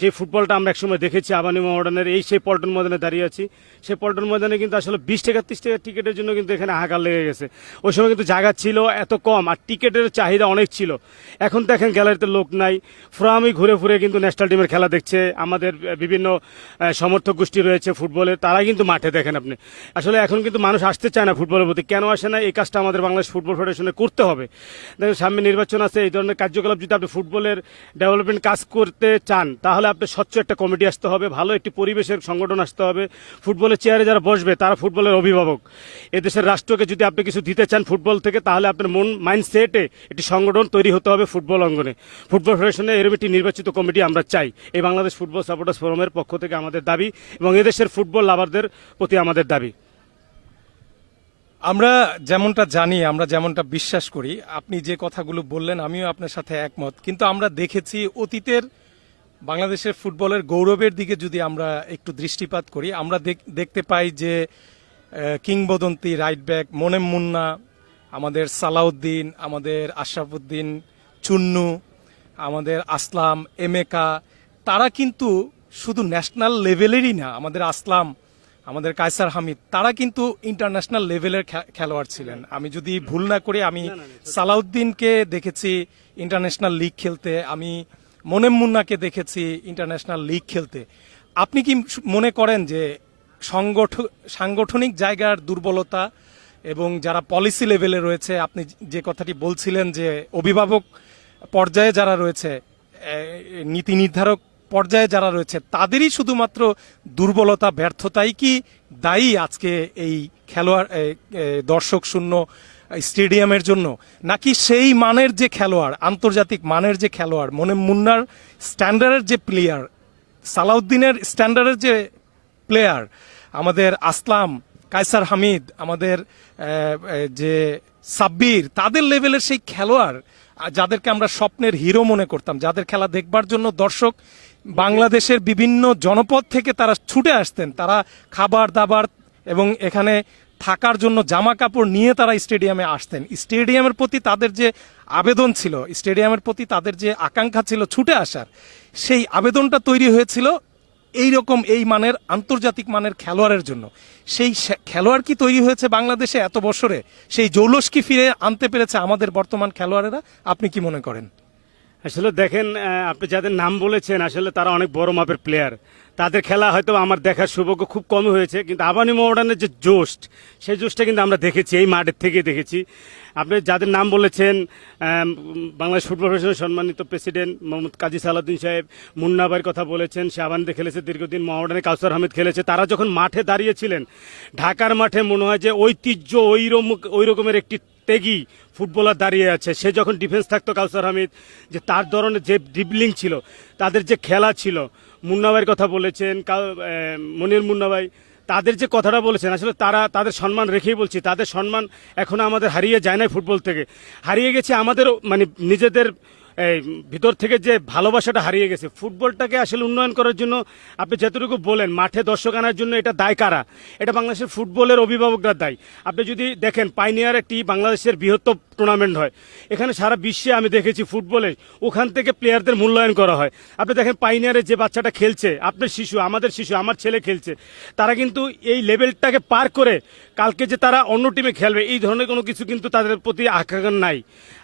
যে ফুটবলটা আমরা একসময় দেখেছি আবানি মহডানের সেই পল্টন ময়দানে দাঁড়িয়ে আছি, সেই পল্টন ময়দানে কিন্তু আসলে 20 টাকা 30 টাকা টিকিটের জন্য কিন্তু এখানে হাহাকার লেগে গেছে। ওই সময় কিন্তু জায়গা ছিল এত কম, আর টিকিটের চাহিদা অনেক ছিল। এখন দেখেন গ্যালারিতে লোক নাই, ফোরামই ঘুরে ঘুরে কিন্তু ন্যাশনাল টিমের খেলা দেখছে। আমাদের বিভিন্ন সমর্থক গোষ্ঠী রয়েছে ফুটবলে, তারা কিন্তু মাঠে দেখেন আপনি। আসলে এখন কিন্তু মানুষ আসতে চায় না ফুটবলের প্রতি। কেন আসে না? এই কাজটা আমাদের বাংলাদেশ ফুটবল ফেডারেশনে করতে হবে। দেখেন সামনে নির্বাচন আছে, এই ধরনের কার্যকলাপ যদি আপনি ফুটবলের ডেভেলপমেন্ট কাজ করতে চান, তাহলে আপনি স্বচ্ছ একটা কমিটি আসতে হবে, ভালো একটি পরিবেশের সংগঠন আসতে হবে। ফুটবলের চেয়ারে যারা বসবে তারা ফুটবলের অভিভাবক। এদেশের রাষ্ট্রকে যদি আপনি কিছু দিতে চান ফুটবল থেকে, তাহলে আপনার মাইন্ডসেটে একটি সংগঠন তৈরি হতে হবে ফুটবল অঙ্গনে। ফুটবল ফেডারেশনে এরকম একটি নির্বাচিত কমিটি আমরা চাই। এই বাংলাদেশ ফুটবল সাপোর্টার্স ফোরামের পক্ষ থেকে আমাদের দাবি, এবং এদেশের ফুটবল লাভারদের প্রতি আমাদের দাবি। আমরা যেমনটা জানি, আমরা যেমনটা বিশ্বাস করি, আপনি যে কথাগুলো বললেন আমিও আপনার সাথে একমত, কিন্তু আমরা দেখেছি অতীতের বাংলাদেশের ফুটবলের গৌরবের দিকে যদি আমরা একটু দৃষ্টিপাত করি, আমরা দেখতে পাই যে কিংবদন্তি রাইট ব্যাক মোনেম মুন্না, আমাদের সালাউদ্দিন, আমাদের আশরাফুদ্দিন চুন্নু, আমাদের আসলাম, এমেকা, তারা কিন্তু শুধু ন্যাশনাল লেভেলেরই না, আমাদের আসলাম, আমাদের কায়সার হামিদ, তারা কিন্তু ইন্টারন্যাশনাল লেভেলের খেলোয়াড় ছিলেন। আমি যদি ভুল না করি, আমি সালাউদ্দিনকে দেখেছি ইন্টারন্যাশনাল লিগ খেলতে, আমি মোনেম মুন্নাকে দেখেছি ইন্টারন্যাশনাল লিগ খেলতে। আপনি কি মনে করেন যে সাংগঠনিক জায়গার দুর্বলতা এবং যারা পলিসি লেভেলে রয়েছে, আপনি যে কথাটি বলছিলেন যে অভিভাবক পর্যায়ে যারা রয়েছে, নীতি নির্ধারক পর্যায়ে যারা রয়েছে, তাদেরই শুধুমাত্র দুর্বলতা ব্যর্থতাই কি দায়ী আজকে এই খেলোয়াড় দর্শক শূন্য স্টেডিয়ামের জন্য, নাকি সেই মানের যে খেলোয়াড়, আন্তর্জাতিক মানের যে খেলোয়াড়, মোনেম মুন্নার স্ট্যান্ডার্ডের যে প্লেয়ার, সালাউদ্দিনের স্ট্যান্ডার্ডের যে প্লেয়ার, আমাদের আসলাম, কায়সার হামিদ, আমাদের যে সাব্বির, তাদের লেভেলের সেই খেলোয়াড় যাদেরকে আমরা স্বপ্নের হিরো মনে করতাম, যাদের খেলা দেখবার জন্য দর্শক বাংলাদেশের বিভিন্ন জনপদ থেকে তারা ছুটে আসতেন, তারা খাবার দাবার এবং এখানে থাকার জন্য জামা কাপড় নিয়ে তারা স্টেডিয়ামে আসতেন। স্টেডিয়ামের প্রতি তাদের যে আবেদন ছিল, স্টেডিয়ামের প্রতি তাদের যে আকাঙ্ক্ষা ছিল ছুটে আসার, সেই আবেদনটা তৈরি হয়েছিল এই মানের আন্তর্জাতিক মানের খেলোয়াড়ের জন্য। সেই খেলোয়াড় কি তৈরি হয়েছে বাংলাদেশে এত বছরে? সেই জৌলস কি ফিরে আনতে পেরেছে আমাদের বর্তমান খেলোয়াড়েরা? আপনি কি মনে করেন? আসলে দেখেন, আপনি যাদের নাম বলেছেন আসলে তারা অনেক বড় মাপের প্লেয়ার। তাদের খেলা হয়তো আমার দেখার সৌভাগ্য খুব কমই হয়েছে, কিন্তু আবাহনী মোহামেডানের যে জোশ, সেই জোশটা কিন্তু আমরা দেখেছি, এই মাঠের থেকে দেখেছি। আপনি যাদের নাম বলেছেন, বাংলাদেশ ফুটবল ফেডারেশনের সম্মানিত প্রেসিডেন্ট মোহাম্মদ কাজী সালাউদ্দিন সাহেব, মুন্না ভাইয়ের কথা বলেছেন, সে আবাহনীতে খেলেছে দীর্ঘদিন, মোহামেডানে কাউসার আহমেদ খেলেছে। তারা যখন মাঠে দাঁড়িয়েছিলেন, ঢাকার মাঠে মনে হয় যে ঐতিহ্য ওই রকমের একটি ত্যাগী ফুটবলার দাঁড়িয়ে আছে। সে যখন ডিফেন্স থাকতো কাউসার আহমেদ, যে তার ধরনের যে ড্রিবলিং ছিল, তাদের যে খেলা ছিল, মুন্না ভাইয়ের কথা বলেছেন, মনির মুন্না ভাই, তাদের যে কথাটা বলেছেন, আসলে তাদের সম্মান রেখেই বলছি, তাদের সম্মান এখনো আমাদের হারিয়ে যায় না। ফুটবল থেকে হারিয়ে গেছে আমাদের, মানে নিজেদের এই ভিতর থেকে যে ভালোবাসাটা হারিয়ে গেছে। ফুটবলটাকে আসলে উন্নয়ন করার জন্য আপনি যতটুকু বলেন মাঠে দর্শক আনার জন্য, এটা দায় কারা? এটা বাংলাদেশের ফুটবলের অভিভাবকরা দায়ী। আপনি যদি দেখেন, পাইনিয়ার একটি বাংলাদেশের বৃহত্তম টুর্নামেন্ট হয়, এখানে সারা বিশ্বে আমি দেখেছি ফুটবলে ওখান থেকে প্লেয়ারদের মূল্যায়ন করা হয়। আপনি দেখেন পাইনিয়ারে যে বাচ্চাটা খেলছে, আপনার শিশু, আমাদের শিশু, আমার ছেলে খেলছে, তারা কিন্তু এই লেভেলটাকে পার করে কালকে যে তারা অন্য টিমে খেলবে, এই ধরনের কোনো কিছু কিন্তু তাদের প্রতি আকাঙ্ক্ষা নাই।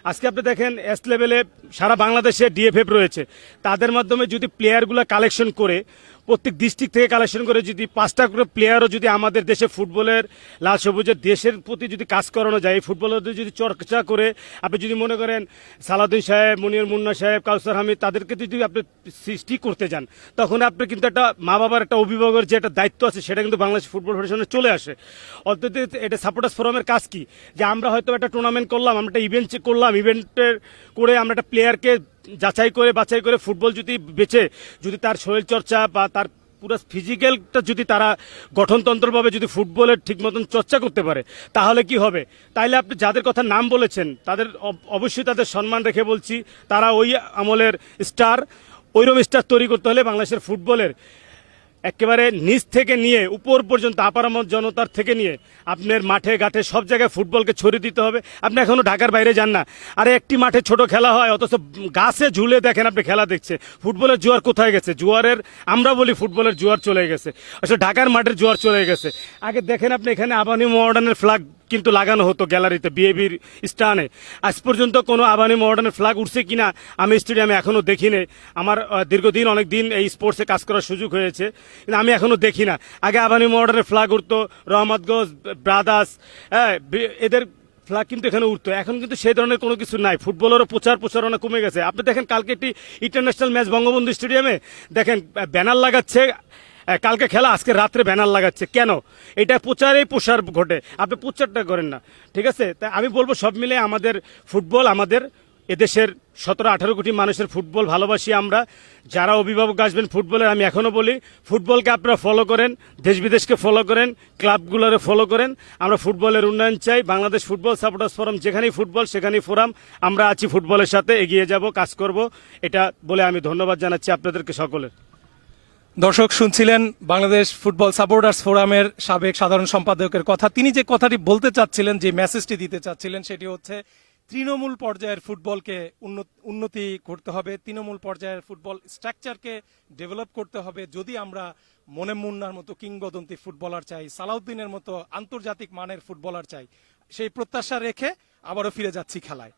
আজকে আপনি দেখেন এস লেভেলে সারা বাংলাদেশে ডিএফএফ রয়েছে, তাদের মাধ্যমে যদি প্লেয়ারগুলো কালেকশন করে, প্রত্যেক ডিস্ট্রিক্ট থেকে কালেকশন করে যদি 5টা করে প্লেয়ারও যদি আমাদের দেশে ফুটবলের লাল সবুজের দেশের প্রতি যদি কাজ করানো যায়, ফুটবলারদের যদি চর্চা করে, আপনি যদি মনে করেন সালাউদ্দিন সাহেব, মুনির মুন্না সাহেব, কাউসার হামিদ, তাদেরকে যদি আপনি সৃষ্টি করতে যান, তখন আপনি কিন্তু একটা মা বাবার একটা অভিভাবকের যে একটা দায়িত্ব আছে, সেটা কিন্তু বাংলাদেশ ফুটবল ফেডারেশনে চলে আসে। অন্তত এটা সাপোর্টার্স ফোরামের কাজ কি, যে আমরা হয়তো একটা টুর্নামেন্ট করলাম, আমরা একটা ইভেন্ট করলাম, ইভেন্টের করে আমরা একটা প্লেয়ারকে যাচাই করে বাছাই করে ফুটবল যদি বেচে, যদি তার শরীরচর্চা বা তার পুরো ফিজিক্যালটা যদি তারা গঠনতন্ত্রভাবে যদি ফুটবলের ঠিক মতন চর্চা করতে পারে, তাহলে কি হবে? তাইলে আপনি যাদের কথা নাম বলেছেন, তাদের অবশ্যই তাদের সম্মান রেখে বলছি, তারা ওই আমলের স্টার। ওইরকম স্টার তৈরি করতে হলে বাংলাদেশের ফুটবলের একেবারে নিচ থেকে নিয়ে উপর পর্যন্ত, আপারামত জনতার থেকে নিয়ে আপনার মাঠে ঘাটে সব জায়গায় ফুটবলকে ছড়িয়ে দিতে হবে। আপনি এখনো ঢাকার বাইরে যান না, আরে একটি মাঠে ছোট খেলা হয়, অথচ গাছে ঝুলে দেখেন আপনি খেলা দেখছে। ফুটবলের জোয়ার কোথায় গেছে? জোয়ারের, আমরা বলি ফুটবলের জোয়ার চলে গেছে, আসলে ঢাকার মাঠের জোয়ার চলে গেছে। আগে দেখেন আপনি, এখানে আবাহনী মোহামেডানের ফ্ল্যাগ কিন্তু লাগানো হতো গ্যালারিতে, বিএবির স্টানে। আজ পর্যন্ত কোনো আবাহনী মোহামেডানের ফ্ল্যাগ উঠছে কিনা আমি স্টেডিয়ামে এখনো দেখি নাই। আমার দীর্ঘদিন অনেক দিন এই স্পোর্টসে কাজ করার সুযোগ হয়েছে, কিন্তু আমি এখনো দেখি না। আগে আবাহনী মোহামেডানের ফ্ল্যাগ উঠতো, রহমতগঞ্জ ব্রাদার্স, হ্যাঁ, এদের ফ্ল্যাগ কিন্তু এখানে উঠতো। এখন কিন্তু সেই ধরনের কোনো কিছু নাই, ফুটবলেরও প্রচারণা কমে গেছে। আপনি দেখেন কালকে একটি ইন্টারন্যাশনাল ম্যাচ বঙ্গবন্ধু স্টেডিয়ামে, দেখেন ব্যানার লাগাচ্ছে, কালকে খেলা আজকে রাত্রে ব্যানার লাগাচ্ছে, কেন? এটা প্রচার ঘটে, আপনি প্রচারটা করেন না, ঠিক আছে? তাই আমি বলবো সব মিলে আমাদের ফুটবল, আমাদের এদেশের 17-18 কোটি মানুষের ফুটবল ভালোবাসি আমরা। যারা অভিভাবক আসবেন ফুটবলের, আমি এখনো বলি ফুটবলকে আপনারা ফলো করেন, দেশ বিদেশকে ফলো করেন, ক্লাবগুলোরে ফলো করেন। আমরা ফুটবলের উন্নয়ন চাই। বাংলাদেশ ফুটবল সাপোর্টার্স ফোরাম, যেখানেই ফুটবল সেখানেই ফোরাম, আমরা আছি ফুটবলের সাথে, এগিয়ে যাব, কাজ করব, এটা বলে আমি ধন্যবাদ জানাচ্ছি আপনাদেরকে সকলের। দর্শক শুনছিলেন বাংলাদেশ ফুটবল সাপোর্টার্স ফোরামের সাবেক সাধারণ সম্পাদকের কথা। তিনি যে কথাটি বলতে চাচ্ছিলেন, যে মেসেজটি দিতে চাচ্ছিলেন, সেটি হচ্ছে তৃণমূল পর্যায়ের ফুটবলকে উন্নতি করতে হবে, তৃণমূল পর্যায়ের ফুটবল স্ট্রাকচারকে ডেভেলপ করতে হবে। যদি আমরা মনে মুন্নার মতো কিংবদন্তি ফুটবলার চাই, সালাউদ্দিনের মতো আন্তর্জাতিক মানের ফুটবলার চাই, সেই প্রত্যাশা রেখে আবারও ফিরে যাচ্ছি খেলায়।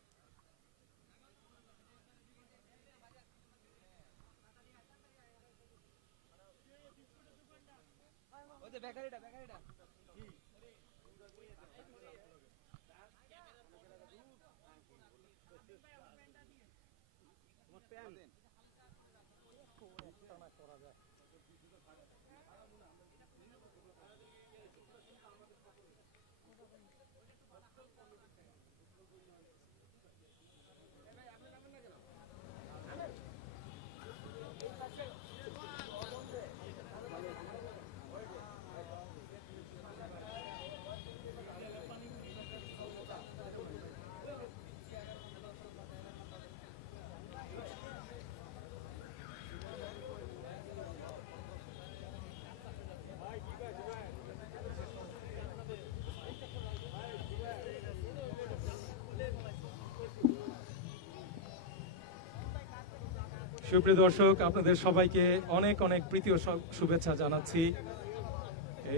সুপ্রিয় দর্শক, আপনাদের সবাইকে অনেক অনেক প্রীতি ও শুভেচ্ছা জানাচ্ছি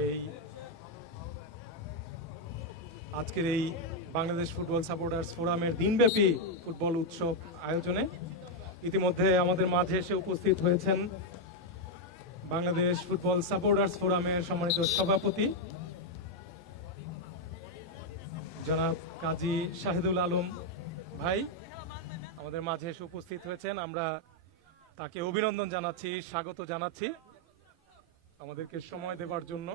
এই আজকের এই বাংলাদেশ ফুটবল সাপোর্টার্স ফোরামের দিনব্যাপী ফুটবল উৎসব আয়োজনে। ইতিমধ্যে আমাদের মাঝে এসে উপস্থিত হয়েছেন বাংলাদেশ ফুটবল সাপোর্টার্স ফোরামের সম্মানিত সভাপতি জনাব কাজী শাহিদুল আলম ভাই আমাদের মাঝে এসে উপস্থিত হয়েছেন। আমরা তাকে অভিনন্দন জানাচ্ছি, স্বাগত জানাচ্ছি আমাদেরকে সময় দেবার জন্য,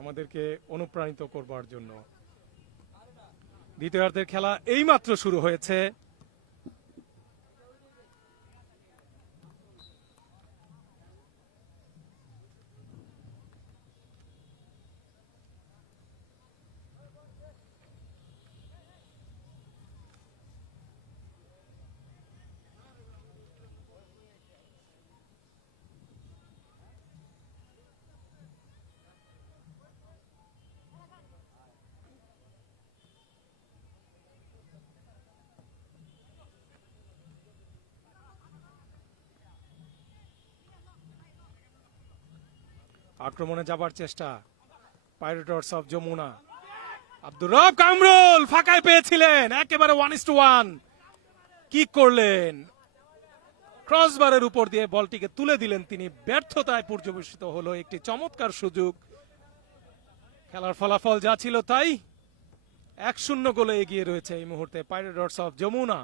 আমাদেরকে অনুপ্রাণিত করবার জন্য। দ্বিতীয়ার্ধের খেলা এইমাত্র শুরু হয়েছে। আক্রমণে যাবার চেষ্টা পাইরেটস অফ যমুনা। আব্দুর রব কামরুল ফাঁকায় পেয়েছিলেন, একেবারে 1:1 কি করলেন, ক্রসবারের উপর দিয়ে বলটিকে তুলে দিলেন তিনি। ব্যর্থতায় পর্যবেসিত হলো একটি চমৎকার সুযোগ। খেলার ফলাফল যা ছিল তাই, 1-0 গোলে এগিয়ে রয়েছে এই মুহূর্তে পাইরেটস অফ যমুনা।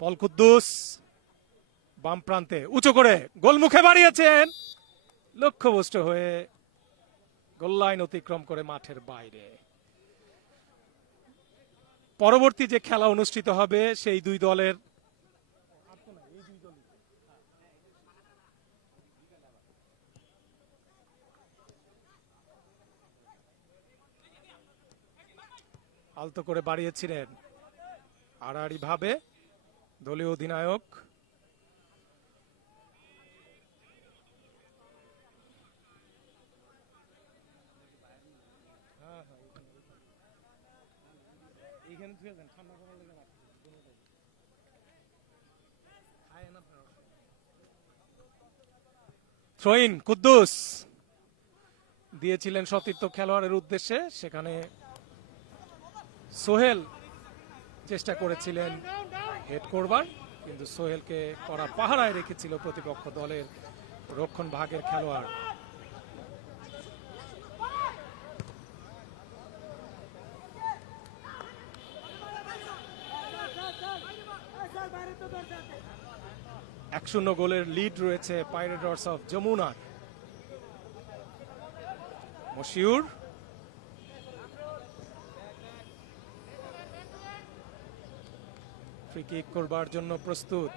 পল কুদ্দুস বাম প্রান্তে উঁচু করে গোলমুখে বাড়িয়েছেন, লক্ষ্যভ্রষ্ট হয়ে গোল লাইন অতিক্রম করে মাঠের বাইরে। পরবর্তী যে খেলা অনুষ্ঠিত হবে সেই দুই দলের আলতো করে বাড়িয়েছিলেন আড়াআড়ি ভাবে দলীয় অধিনায়ক। থ্রোইন কুদ্দুস দিয়েছিলেন সতীর্থ খেলোয়াড়ের উদ্দেশ্যে, সেখানে সোহেল চেষ্টা করেছিলেন হেড করবার, কিন্তু সোহেলকে কড়া পাহারায় রেখেছিল প্রতিপক্ষ দলের রক্ষণ ভাগের খেলোয়াড়। এক 1-0 গোলের লিড রয়েছে পাইরেটস অফ যমুনার। মশিউর ফ্রি কিক করবার জন্য প্রস্তুত।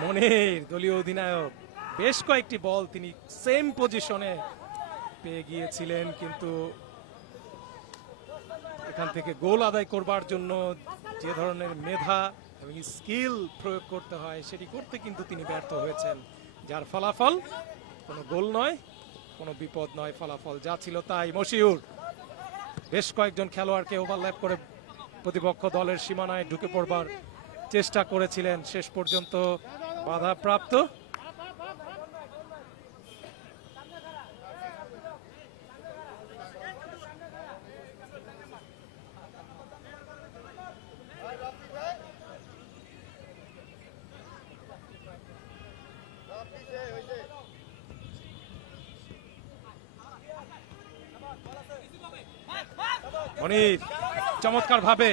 মনির দলীয় অধিনায়ক, বেশ কয়েকটি বল তিনি সেম পজিশনে পেয়ে গিয়েছিলেন, কিন্তু এখান থেকে গোল আদায় করবার জন্য যে ধরনের মেধা এবং স্কিল প্রয়োগ করতে হয় সেটি করতে কিন্তু তিনি ব্যর্থ হয়েছেন, যার ফলাফল কোনো গোল নয়, কোনো বিপদ নয়, ফলাফল যা ছিল তাই। মশিউর বেশ কয়েকজন খেলোয়াড়কে ওভারল্যাপ করে প্রতিপক্ষ দলের সীমানায় ঢুকে পড়বার চেষ্টা করেছিলেন, শেষ পর্যন্ত বাধাপ্রাপ্ত। মনির চমৎকার ভাবে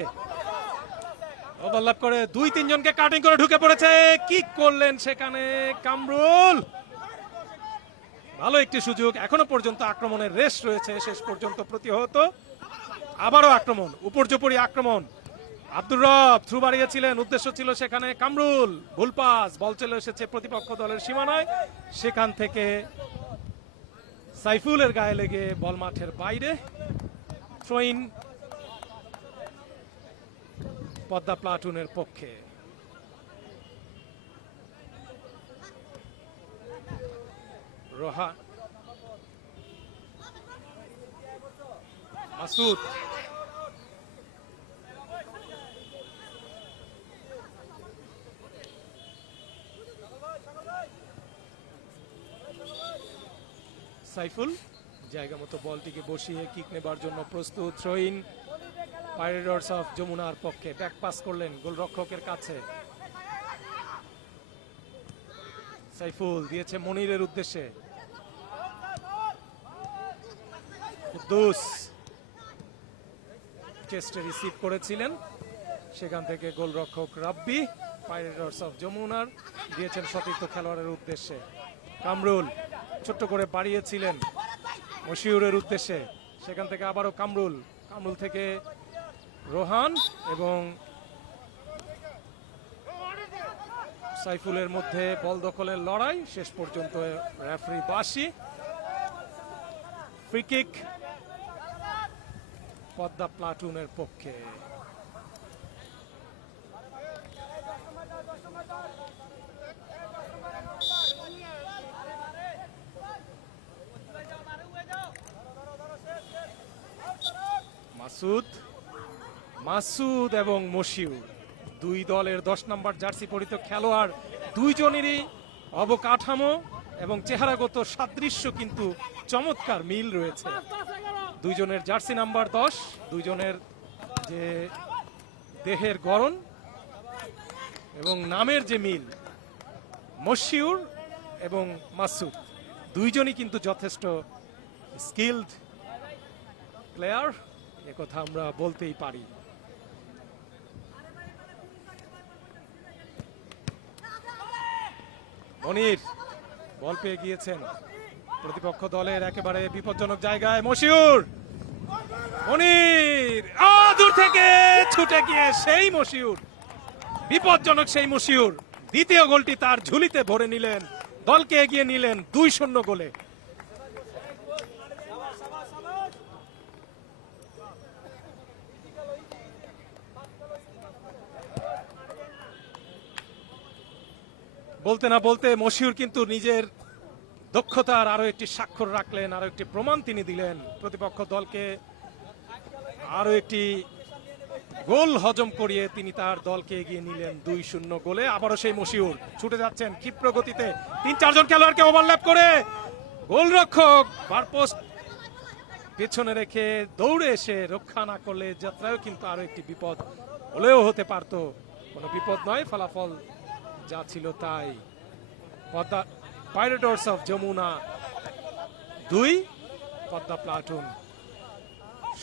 ওভারল্যাপ করে 2-3 জনকে কাটিং করে ঢুকে পড়েছে, কি করলেন সেখানে কামরুল। ভালো একটি সুযোগ, এখনো পর্যন্ত আক্রমণের রেস রয়েছে, শেষ পর্যন্ত প্রতিহত। আবারও আক্রমণ, উপর্যুপরি আক্রমণ। আব্দুর রব থ্রু বাড়িয়েছিলেন, উদ্দেশ্য ছিল সেখানে কামরুল, ভুল পাস, বল চলে এসেছে প্রতিপক্ষ দলের সীমানায়, সেখান থেকে সাইফুলের গায়ে লেগে বল মাঠের বাইরে। থ্রোইন পদ্মা প্লাটুনের পক্ষে। রোহা মাসুদ সাইফুল জায়গা মতো বলটিকে বসিয়ে কিক নেবার জন্য প্রস্তুত। থ্রোইন পাইরেটস অফ যমুনার পক্ষে। ব্যাক পাস করলেন গোলরক্ষকের কাছে। সাইফুল দিয়েছে মনিরের উদ্দেশ্যে। কুদ্দুস চেস্টে রিসিভ করেছিলেন, সেখান থেকে গোলরক্ষক রাব্বি পাইরেটস অফ যমুনার দিয়েছেন সতীর্থ খেলোয়াড়ের উদ্দেশ্যে। কামরুল ছোট্ট করে বাড়িয়েছিলেন মশিউরের উদ্দেশ্যে, সেখান থেকে আবারও কামরুল থেকে রোহান এবং সাইফুলের মধ্যে বল দখলের লড়াই। শেষ পর্যন্ত রেফারি বাঁশি। ফ্রি কিক পদ্মা প্লাটুনের পক্ষে। মাসুদ এবং মশিউর দুই দলের 10 নম্বর জার্সি পরিহিত খেলোয়াড়। দুইজনেরই অবকাঠামো এবং চেহারাগত সাদৃশ্য কিন্তু চমৎকার মিল রয়েছে। দুইজনের জার্সি নাম্বার 10, দুইজনের যে দেহের গড়ন এবং নামের যে মিল, মশিউর এবং মাসুদ দুইজনই কিন্তু যথেষ্ট স্কিলড প্লেয়ার, একথা আমরা বলতেই পারি। মনির বল পেয়ে গিয়েছেন প্রতিপক্ষ দলের একেবারে বিপজ্জনক জায়গায়। মনির দূর থেকে ছুটে গিয়ে সেই মশিউর, বিপজ্জনক সেই মশিউর দ্বিতীয় গোলটি তার ঝুলিতে ভরে নিলেন, দলকে এগিয়ে নিলেন 2-0 গোলে। বলতে না বলতে মশিউর কিন্তু নিজের দক্ষতার আরো একটি স্বাক্ষর রাখলেন, আরো একটি প্রমাণ তিনি দিলেন। প্রতিপক্ষ দলকে আরো একটি গোল হজম করিয়ে তিনি তার দলকে এগিয়ে নিলেন 2-0 গোলে। আবারও সেই মশিউর ছুটে যাচ্ছেন ক্ষিপ্র গতিতে, 3-4 জন খেলোয়াড়কে ওভারল্যাপ করে গোলরক্ষক বারপোস্ট পেছনে রেখে দৌড়ে এসে রক্ষা না করলে যাত্রায় কিন্তু আরো একটি বিপদ হলেও হতে পারত। কোনো বিপদ নয়, ফলাফল যা ছিল তাই। Padma pirates of Jamuna 2, Padma platoon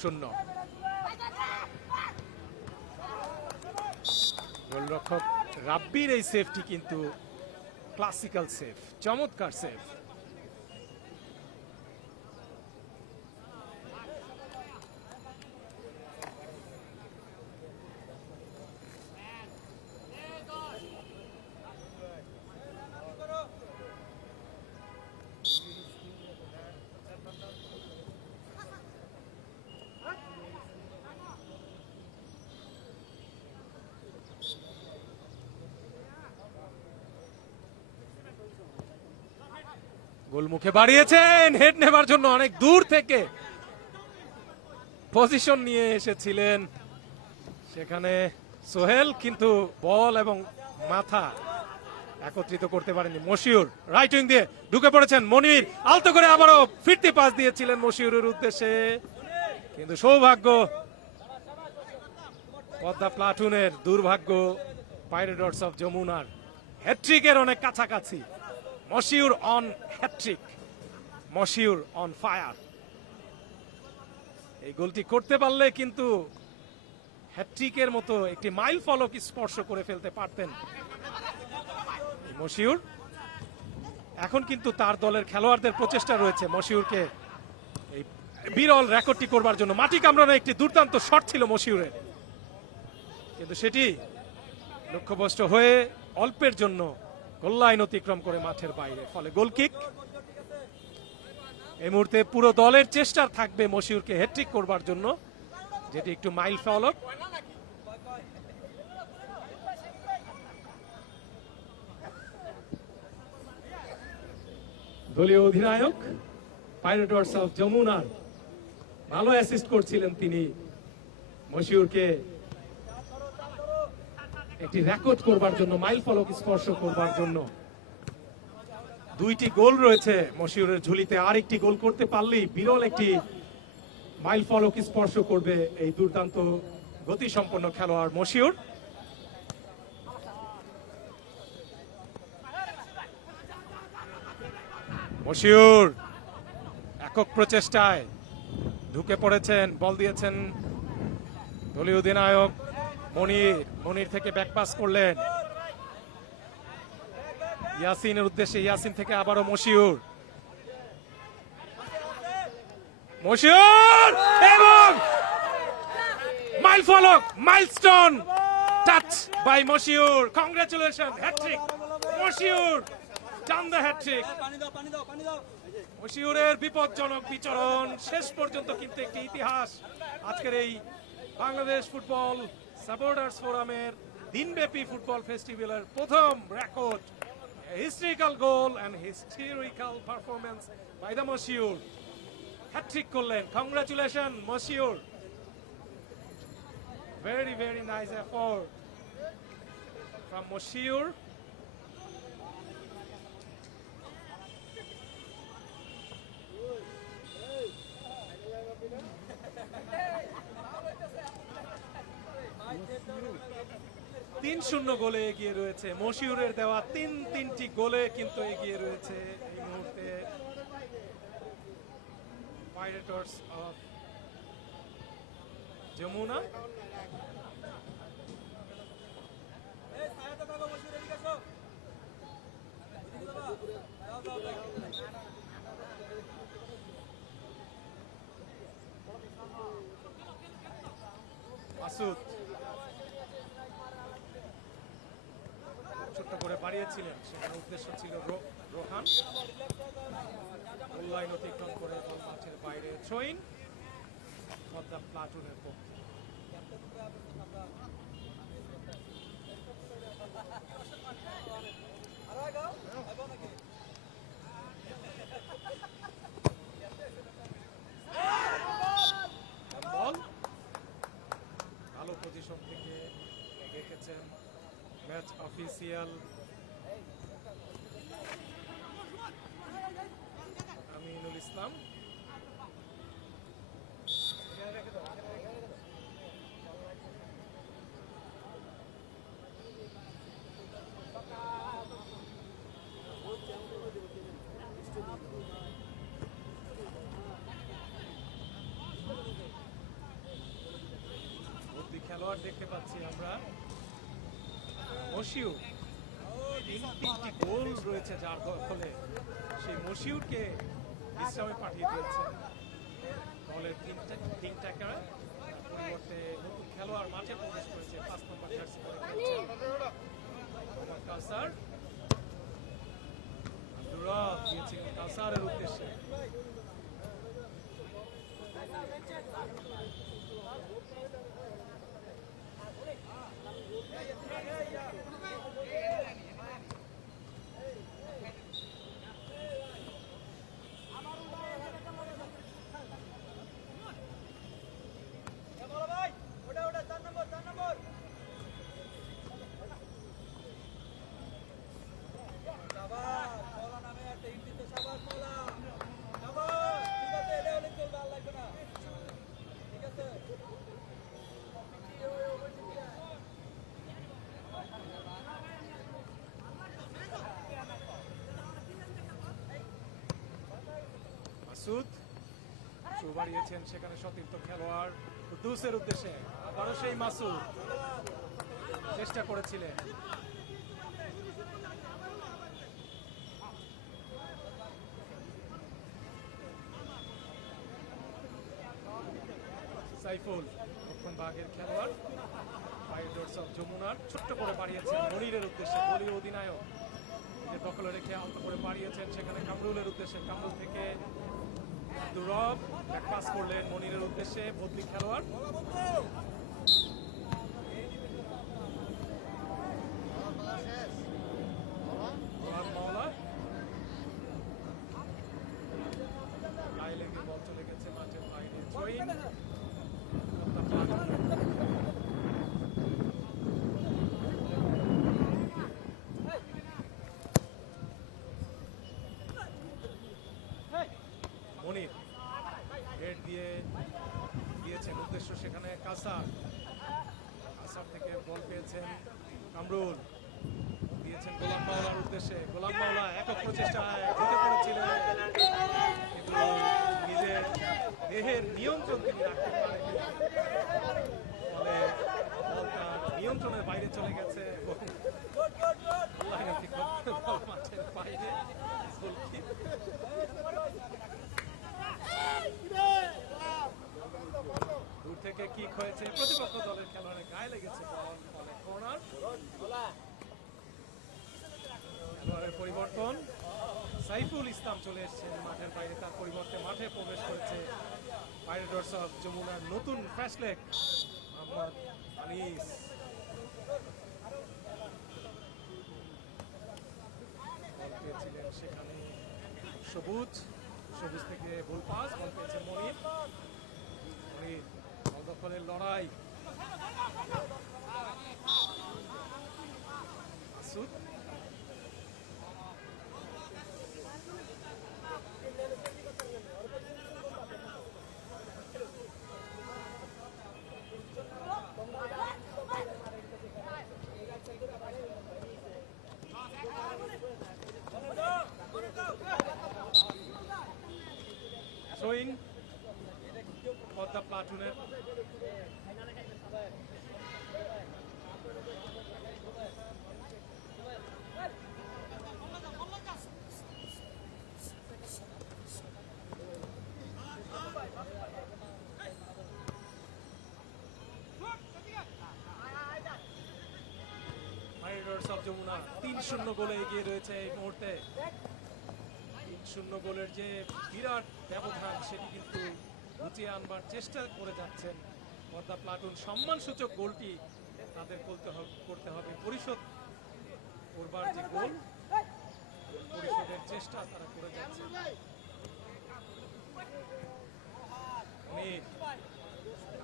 0। গোলরক্ষক রাব্বির এই সেফটি কিন্তু ক্লাসিক্যাল সেফ, চমৎকার সেফ। গোলমুখে বাড়িয়েছেন, হেড নেবার জন্য অনেক দূর থেকে পজিশন নিয়ে এসেছিলেন সেখানে সোহেল, কিন্তু বল এবং মাথা একত্রিত করতে পারেননি মশিউর। রাইট উইং দিয়ে ঢুকে পড়েছেন মনির, আলতো করে আবারও ফিরতি পাস দিয়েছিলেন মশিউরের উদ্দেশ্যে, কিন্তু সৌভাগ্য পদ্মা প্লাটুনের, দুর্ভাগ্য পাইরেটস অফ যমুনার। হ্যাট্রিকের অনেক কাছাকাছি। Moshiur on hat trick, Moshiur on fire. এই গোলটি করতে পারলে কিন্তু হ্যাট্রিকের মতো একটি মাইল ফলক স্পর্শ করে ফেলতে পারতেন মশিউর। এখন কিন্তু তার দলের খেলোয়াড়দের প্রচেষ্টা রয়েছে মশিউরকে এই বিরল রেকর্ডটি করবার জন্য। মাটি কামড়ানো একটি দুর্দান্ত শট ছিল মশিউরের, কিন্তু সেটি লক্ষ্যভ্রষ্ট হয়ে অল্পের জন্য গোল লাইন অতিক্রম করে মাঠের বাইরে, ফলে গোল কিক। এই মুহূর্তে পুরো দলের চেষ্টা থাকবে মশিউরকে হ্যাট্রিক করবার জন্য, যেটি একটু মাইল ফলক। দলীয় অধিনায়ক পাইরেটস অফ যমুনার ভালো অ্যাসিস্ট করছিলেন তিনি মশিউরকে একটি রেকর্ড করবার জন্য, মাইল ফলক স্পর্শ করবার জন্য। 2টি গোল রয়েছে মশিউরের ঝুলিতে, আর একটি গোল করতে পারলেই বিরল একটি মাইল ফলক স্পর্শ করবে এই দুর্দান্ত গতিসম্পন্ন খেলোয়াড় মশিউর। মশিউর একক প্রচেষ্টায় ঢুকে পড়েছেন, বল দিয়েছেন দলীয় অধিনায়ক মনির থেকে ব্যাকপাস করলেন ইয়াসিনের উদ্দেশ্যে, ইয়াসিন থেকে আবারও মশিউর এবং মাইল ফলক, milestone touch by Mashiur. Congratulation, hattrick Mashiur, done the hattrick. মশিউরের বিপজ্জনক বিচরণ শেষ পর্যন্ত কিন্তু একটি ইতিহাস আজকের এই বাংলাদেশ ফুটবল সাপোর্টার্স ফোরামের দিনব্যাপী ফুটবল ফেস্টিভ্যালের প্রথম record. Historical goal and historical performance by the Mashiur. Hattrick করলেন, congratulation Mashiur, very very nice effort from Mashiur. তিন 0 গোলে এগিয়ে রয়েছে মশিউরের দেওয়া তিনটি গোলে কিন্তু এগিয়ে রয়েছে এই মুহূর্তে পাইরেটস অফ যমুনা। মাসুদ ছোট্ট করে বাড়িয়েছিলেন, সেখানে উদ্দেশ্য ছিল রোহান, গোল লাইন অতিক্রম করে বল মাঠের বাইরে থ্রোইন পদ্মা প্লাটুনের পক্ষে। বল ভালো পজিশন থেকে দেখেছেন ম্যাচ অফিসিয়াল আমিনুল ইসলাম। খেলোয়াড় দেখতে পাচ্ছি আমরা। মশিউর তিনটি গোল রয়েছে যার ফলে সেই মশিউরকে বিশ্রামে পাঠিয়ে দিয়েছেন দলের তিনটা পরিবর্তে নতুন খেলোয়াড় মাঠে প্রবেশ করেছে, 5 নম্বর জার্সি পরে খেলছেন কাউসার। দিয়েছেন কাউসারের উদ্দেশ্যে, মাসুদ শো বাড়িয়েছেন, সেখানে সতীর্থ খেলোয়াড় কুদ্দুসের উদ্দেশ্যে, আবারও সেই মাসুদ চেষ্টা করেছিলেন। সাইফুল দক্ষিণ ভাগের খেলোয়াড় পাইরেটস অফ যমুনার, ছোট্ট করে বাড়িয়েছেন মনিরের উদ্দেশ্যে, দলীয় অধিনায়ক দখলে রেখে আলতো করে বাড়িয়েছেন সেখানে কামরুলের উদ্দেশ্যে, কামরুল থেকে আব্দুর রব ব্যাক পাস করলেন মনিরের উদ্দেশ্যে, বদলি খেলোয়াড়। গোলাম মাওলা গায়ে লেগে বল চলে গেছে মাঠের বাইরে। থ্রোইন মনির হেড দিয়ে দিয়েছেন উদ্দেশ্য সেখানে কাসার। কাসার থেকে বল পেয়েছেন কামরুল, দিয়েছেন গোলাম মাওলার উদ্দেশ্যে। গোলাম মাওলা একক প্রচেষ্টায় ঢুকে পড়েছিলেন, কিন্তু নিজের দেহের নিয়ন্ত্রণ তিনি রাখতে পারেন, ফলে বলটা নিয়ন্ত্রণের বাইরে চলে গেছে এবং লাইন থেকে বল মাঠের বাইরে। গোলকিক দূর থেকে কিক হয়েছে, প্রতিপক্ষ দলের খেলোয়াড়ের গায়ে লেগেছে বল, ফলে কর্নার। খেলোয়াড়ের পরিবর্তন, সাইফুল ইসলাম চলে এসেছেন মাঠের বাইরে, তার পরিবর্তে মাঠে প্রবেশ করেছে পাইরেটস অফ যমুনার নতুন ফ্যাশলেক মোহাম্মদ আনিস। বল পেয়েছিলেন সেখানে সবুজ, সবুজ থেকে ভুল পাস, বল পেয়েছেন মনির। মনির বল দখলের লড়াই, মাসুদ থ্রোইং পদ্মা প্লাটুনের। পাইরেটস অফ যমুনা 3-0 গোলে এগিয়ে রয়েছে এই মুহূর্তে। 3-0 গোলের যে বিরাট ব্যবধান সেটি কিন্তু গুছিয়ে আনবার চেষ্টা করে যাচ্ছেন পদ্মা প্লাটুন। সম্মানসূচক গোলটি তাদের করতে হবে, পরিশোধ করবার যে গোল, পরিশোধের চেষ্টা তারা করে যাচ্ছে।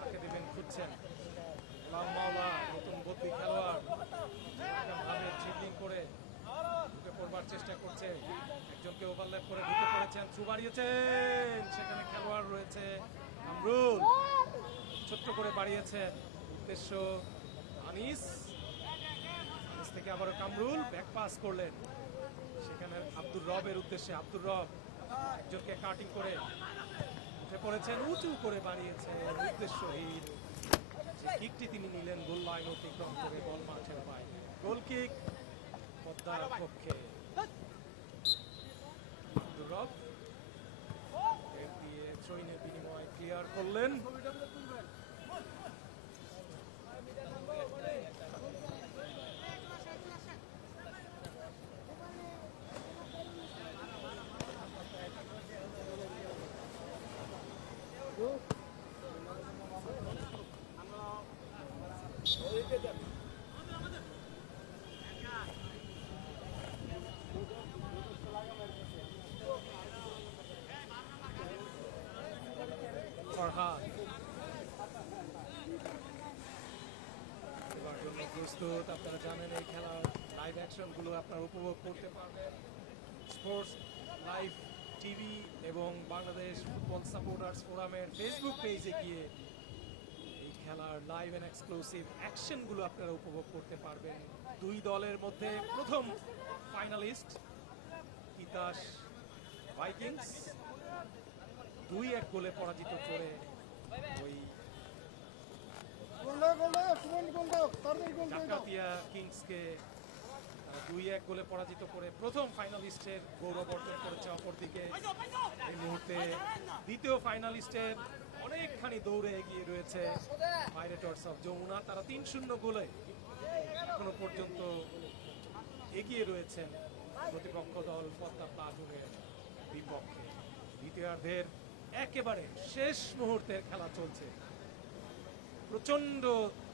কাকে দেবেন খুঁজছেন, গোলাম মাওলা নতুন বদলি খেলোয়াড়, ভাবে ড্রিবলিং করে ঢুকে পড়বার চেষ্টা করছে, একজনকে ওভারল্যাপ করে ঢুকে পড়েছেন, থ্রু বাড়িয়েছেন, সেখানে খেলোয়াড় রয়েছে কামরুল, ছোট্ট করে বাড়িয়েছেন, উদ্দেশ্য আনিস। আনিস থেকে আবারও কামরুল ব্যাক পাস করলেন সেখানে আব্দুর রবের উদ্দেশ্যে। আব্দুর রব একজনকে কাটিং করে উঠে পড়েছেন, উঁচু করে বাড়িয়েছেন, উদ্দেশ্যহীন যে কিকটি তিনি নিলেন গোল লাইন অতিক্রম করে বল মাঠের বাইরে। গোল কিক পদ্মার পক্ষে। আব্দুর রব এর দিয়ে থ্রোইনের বিনিময়ে ক্লিয়ার করলেন। ফরহাদ এবার জন্য প্রস্তুত। আপনারা জানেন এই খেলার লাইভ অ্যাকশন গুলো আপনারা উপভোগ করতে পারবেন স্পোর্টস লাইভ টিভি এবং বাংলাদেশ ফুটবল সাপোর্টার্স ফোরামের ফেসবুক পেজে গিয়ে এই খেলার লাইভ এন্ড এক্সক্লুসিভ অ্যাকশন গুলো আপনারা উপভোগ করতে পারবেন। দুই দলের মধ্যে প্রথম ফাইনালিস্ট তিতাস ভাইকিংস 2-1 গোলে পরাজিত করে ওই ডাকাতিয়া কিংসকে 2-1 গোলে পরাজিত করে প্রথম ফাইনালিস্টের গৌরব অর্জন করেছে। অপরদিকে এই মুহূর্তে দ্বিতীয় ফাইনালিস্টের অনেকখানি দৌড়ে এগিয়ে রয়েছে পাইরেটস অফ যমুনা। তারা 3-0 গোলে এখনো পর্যন্ত এগিয়ে রয়েছেন প্রতিপক্ষ দল পদ্মা প্লাটুনের বিপক্ষে। দ্বিতীয়ার্ধের একেবারে শেষ মুহূর্তের খেলা চলছে। প্রচন্ড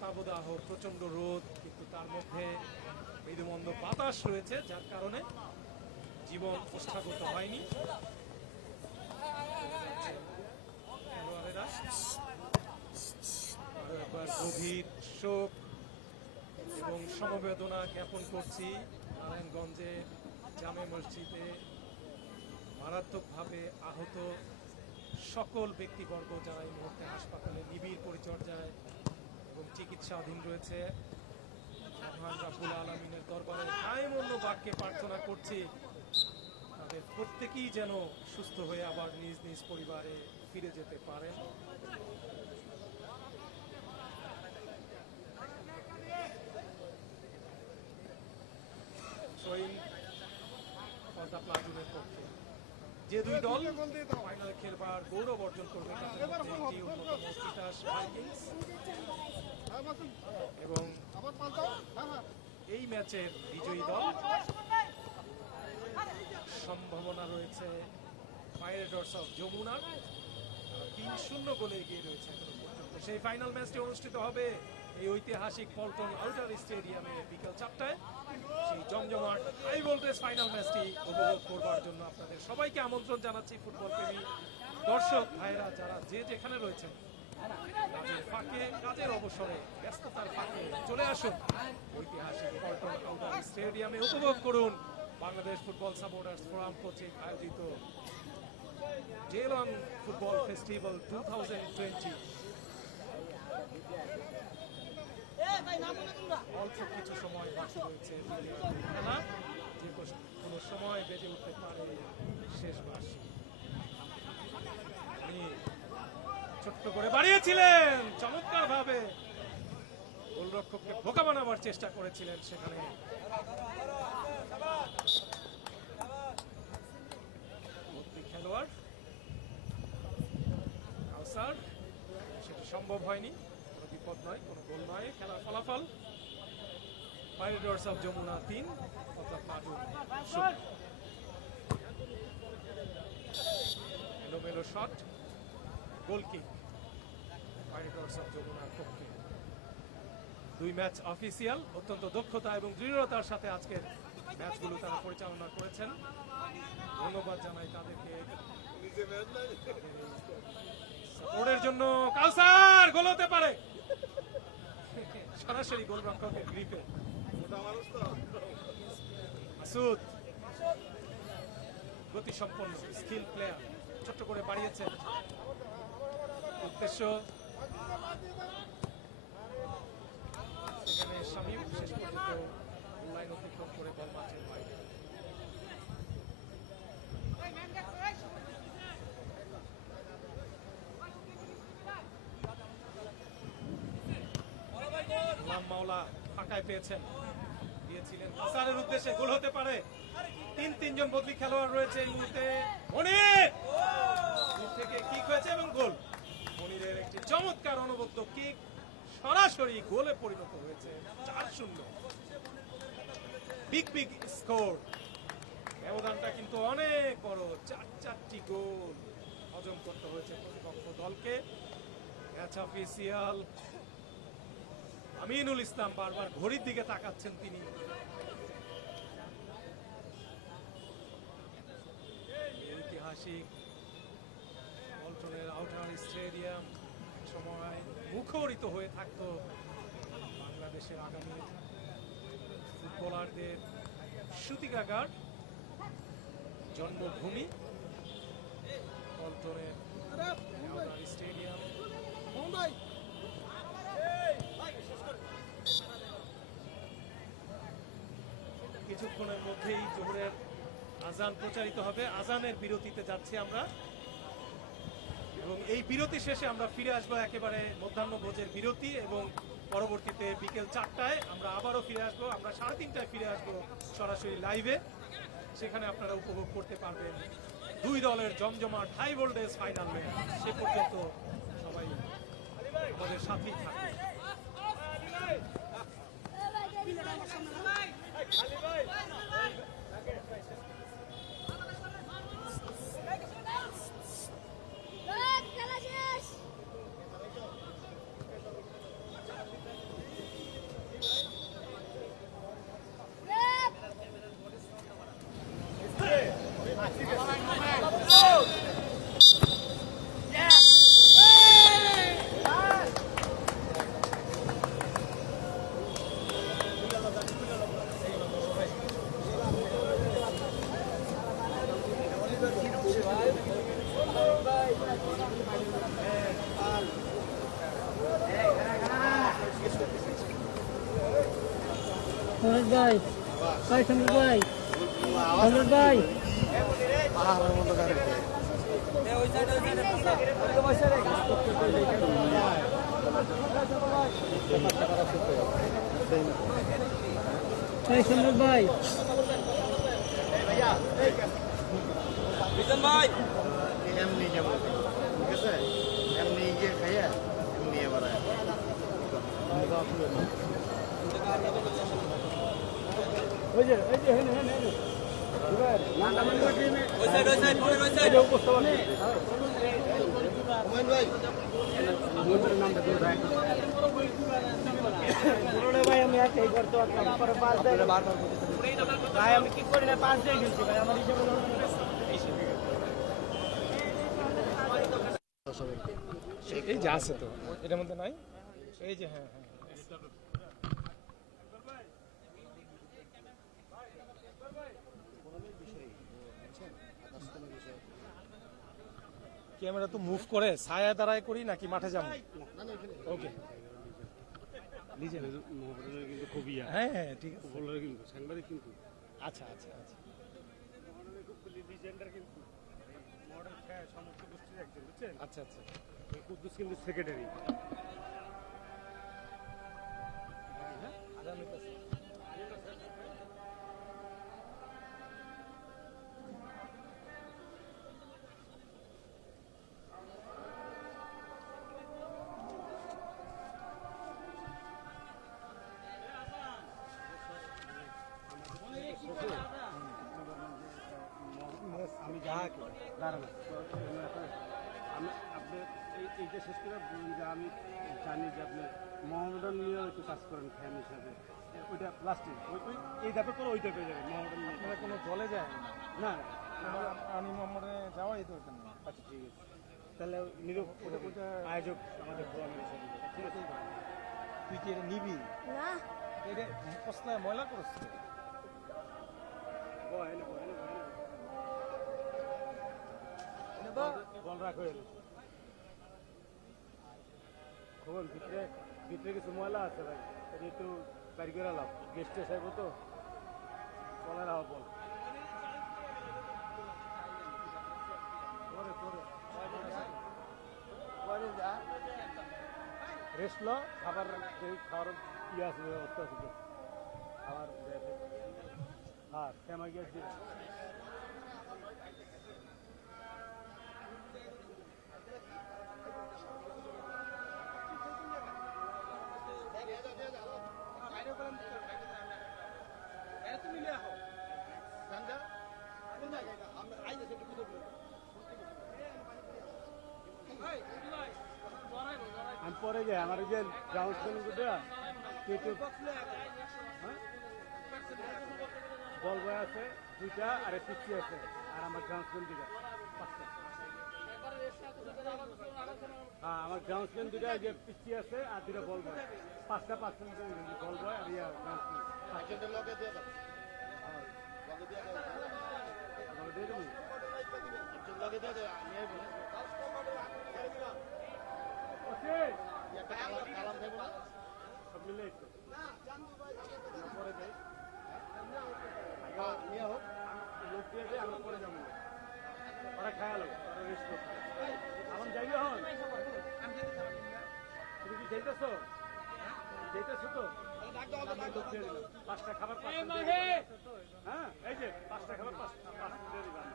তাবদাহ, প্রচন্ড রোদ, কিন্তু তার মধ্যে মৃদুমন্দ বাতাস রয়েছে, যার কারণে জীবন ওষ্ঠাগত হয়নি। খেলোয়াড়েরা আরো একবার গভীর শোক এবং সমবেদনা জ্ঞাপন করছি। নারায়ণগঞ্জে জামে মসজিদে মারাত্মকভাবে আহত সকল ব্যক্তিবর্গ যারা এই মুহূর্তে হাসপাতালে নিবিড় পরিচর্যায় এবং চিকিৎসাধীন রয়েছে, মহান রাব্বুল আলামিনের দরবারে কায়মন্য বাক্যে প্রার্থনা করছি তাদের প্রত্যেকেই যেন সুস্থ হয়ে আবার নিজ নিজ পরিবারে ফিরে যেতে পারেন। শহীদ পদ্মা প্লাটুনের পক্ষে যে দুই দল ফাইনালে খেলবার গৌরব অর্জন করবে তাদের মধ্যে একটি অন্যতম তিতাস ভাইকিংস এবং এই ম্যাচের বিজয়ী দল সম্ভাবনা রয়েছে পাইরেটস অফ যমুনার। 3-0 গোলে এগিয়ে রয়েছে এখনো পর্যন্ত। সেই ফাইনাল ম্যাচটি অনুষ্ঠিত হবে এই ঐতিহাসিক পল্টন আউটার স্টেডিয়ামে বিকেল 4টায়। সেই জমজমাট হাই ভোল্টেজ ফাইনাল ম্যাচটি উপভোগ করবার জন্য আপনাদের সবাইকে আমন্ত্রণ জানাচ্ছি। ফুটবল প্রেমী দর্শক ভাইরা যারা যে যেখানে রয়েছেন, কাজের ফাঁকে, কাজের অবসরে, ব্যস্ততার ফাঁকে চলে আসুন ঐতিহাসিক পল্টন আউটার স্টেডিয়ামে, উপভোগ করুন বাংলাদেশ ফুটবল সাপোর্টার্স ফোরাম কর্তৃক আয়োজিত জেলন ফুটবল ফেস্টিভ্যাল 2020। অল্প কিছু সময় বাকি রয়েছে খেলা, যে কোনো সময় বেজে উঠতে পারে শেষ বাঁশি। তিনি ছোট্ট করে বাড়িয়েছিলেন, চমৎকার ভাবে গোলরক্ষককে বোকা বানাবার চেষ্টা করেছিলেন সেখানে। খেলোয়াড় কাউসার, সেটি সম্ভব হয়নি। কোনো বিপদ নয়, কোনো গোল নয়। খেলার ফলাফল pirates of Jamuna 3, Padma platoon 0। এলোমেলো shot, goal kick pirates of যমুনার পক্ষে। দুই ম্যাচ অফিসিয়াল, অত্যন্ত দক্ষতা এবং দৃঢ়তার সাথে আজকের ম্যাচগুলো তারা পরিচালনা করেছেন। ধন্যবাদ জানাই তাদেরকে সাপোর্টের জন্য। কাউসার গোল হতে পারে, সরাসরি গোলরক্ষকের গ্রিপে। মাসুদ গতিসম্পন্ন স্কিল প্লেয়ার, ছোট্ট করে বাড়িয়েছেন। উদ্দেশ্য সেখানে শামীম শেষ পর্যন্ত লাইন অতিক্রম করে বল মাঠের বাইরে। মাওলা ফাঁকায় পেয়েছেন, দিয়েছিলেন কাসারের উদ্দেশ্যে। গোল হতে পারে। 3 জন বদলি খেলোয়াড় রয়েছে এই মুহূর্তে। মনির দূর থেকে কিক হয়েছে এবং গোল। মনিরের একটি চমৎকার অনবদ্য কিক সরাসরি গোলে পরিণত হয়েছে। 4-0 বিগ বিগ স্কোর। ব্যবধানটা কিন্তু অনেক বড়, 4টি গোল হজম করতে হয়েছে প্রতিপক্ষ দলকে। ম্যাচ অফিসিয়াল আমিনুল ইসলাম বারবার ঘড়ির দিকে তাকাচ্ছেন তিনি। ঐতিহাসিক পল্টনের আউটার স্টেডিয়াম সময় মুখরিত হয়ে থাকতো বাংলাদেশের আগামী ফুটবলারদের সূতিকাগার জন্মভূমি পল্টনের আউটার স্টেডিয়াম। কিছুক্ষণের মধ্যেই জোহরের আজান প্রচারিত হবে। আজানের বিরতিতে যাচ্ছি আমরা এবং এই বিরতি শেষে আমরা ফিরে আসবো একেবারে মধ্যাহ্ন ভোজের বিরতি, এবং পরবর্তীতে বিকেল 4টায় আমরা আবারও ফিরে আসবো। আমরা 3:30টায় ফিরে আসবো সরাসরি লাইভে। সেখানে আপনারা উপভোগ করতে পারবেন দুই দলের জমজমাট হাই ভোল্টেজ ফাইনাল ম্যাচ। সে পর্যন্ত সবাই আমাদের সাথেই থাকবে। সম্রাট ভাই ভাই সম্রাট ভাই সম্রাট ভাই পাহাড়ের মতো গাড়ি ভাই সম্রাট ভাই এমনি যাবো ঠিক আছে এমনি গিয়ে খাইয়া এমনি এবার ভাই আমি আছি করতে পরে 5 দেয় ভাই আমি কি করি না 5 দিয়ে গেছি ভাই আমার হিসাবে এই যে আছে তো এটার মধ্যে নাই এই যে হ্যাঁ হ্যাঁ ক্যামেরা তো মুভ করে ছায়া দাঁড়ায় করি নাকি মাঠে যাবো ওকে মোহামেডানের কিন্তু খুবই হ্যাঁ হ্যাঁ ঠিক আছে ফুটবলার কিন্তু সাংবাদিক কিন্তু আচ্ছা আচ্ছা আচ্ছা মোহামেডানের খুব লিজেন্ডার কিন্তু মডার্ন সমস্ত গোষ্ঠীর একজন বুঝছেন আচ্ছা আচ্ছা কুদ্দুস কিন্তু সেক্রেটারি আমি দাঁড়ান আমি আপনি এইটা শেষ করে বলুন যে আমি জানি যে আপনি মোহামেডান নিয়ে একটু কাজ করেন ফ্যান হিসাবে ওইটা লাস্টে ওই এই ধাপে করে ওইটা পেয়ে যাবেন মোহামেডান নিয়ে আপনারা কোনো দলে যায় না আমি মোহাম্মদে যাওয়াই তো ওখানে আচ্ছা ঠিক আছে তাহলে নিরূপ ওটা আয়োজক আমাদের প্রোগ্রামের হিসাবে ঠিক আছে তুই কি এটা নিবি না এটা পশলায় ময়লা করছে বল রাখো খবর ভিতরে ভিতরে কিছু ময়লা আছে ভাই এটা একটু বাড়ি করে লাভ গেস্টে চাইবো তো বলে রাখো বল রেস্ট লো খাবার খাওয়ার ইয়ে আছে ব্যবস্থা আছে খাবার হ্যাঁ শ্যামা গিয়েছি আমি পরে যাই আমার যে গ্রাউন্ড বল বয় আছে দুইটা আর পিচ্ছি আছে আর আমার গ্রাউন্ডসম্যান দুইটা 5টা হ্যাঁ আমার গ্রাউন্ডসম্যান দুইটা যে পিচ্ছি আছে আর দুইটা বল বয় 5টা বল বয় আর ইয়া গ্রাউন্ডসম্যান সব মিলে একটু পরে যাই নিয়ে হোক লোক দিয়ে যাই আমরা পরে যাবো ওরা খায়া লোক ওরা রেস্ট করতে এখন যাইবে হন তুমি কি যাইতেছো যাইতেছো তো লোক দিয়ে দিলাম 5টা খাবার 5টা হ্যাঁ এই যে 5টা খাবার 5টা দিয়ে দিলাম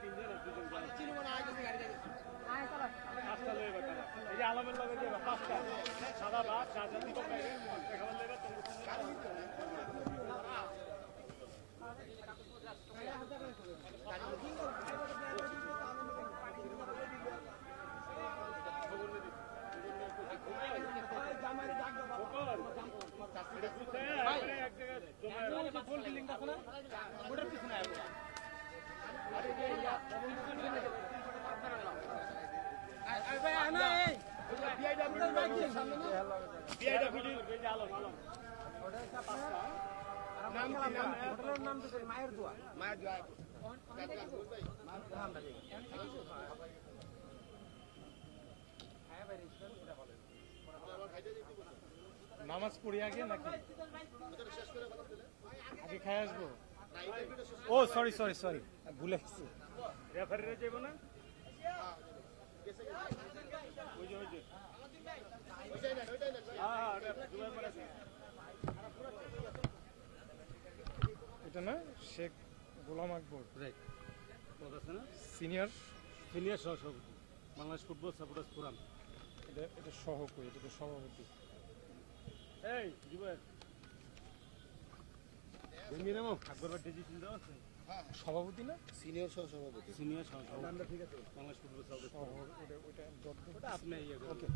3 জন আর 2 জন পাঁচটা লইবা খাবার এই যে আলমের লগে যাবা 5টা সাদা ভাত সাদা দিব খাইবে 5টা খাবার লইবা মায়ের দোয়া নামাজ পড়ি আগে নাকি আগে খাই আসবো? ও সরি সরি সরি, ভুলে গেছি। রেফারিরা যাবো না? এটা না শেখ গোলাম আকবর, পদ আছে না? সিনিয়র। সিনিয়র সহসভাপতি বাংলাদেশ ফুটবল সাপোর্টার্স ফোরাম। এটা সহ কই, এটা তো সভাপতি। এই জুবাইর আকবর ভাই ডিজিটাল দেওয়া আছে? সভাপতি না সিনিয়র সহসভাপতি। সিনিয়র সহসভাপতি ঠিক আছে বাংলাদেশ ফুটবল সাপোর্টার্স সহ, ফোরাম। ওটা আপনি ইয়ে করুন। ওকে।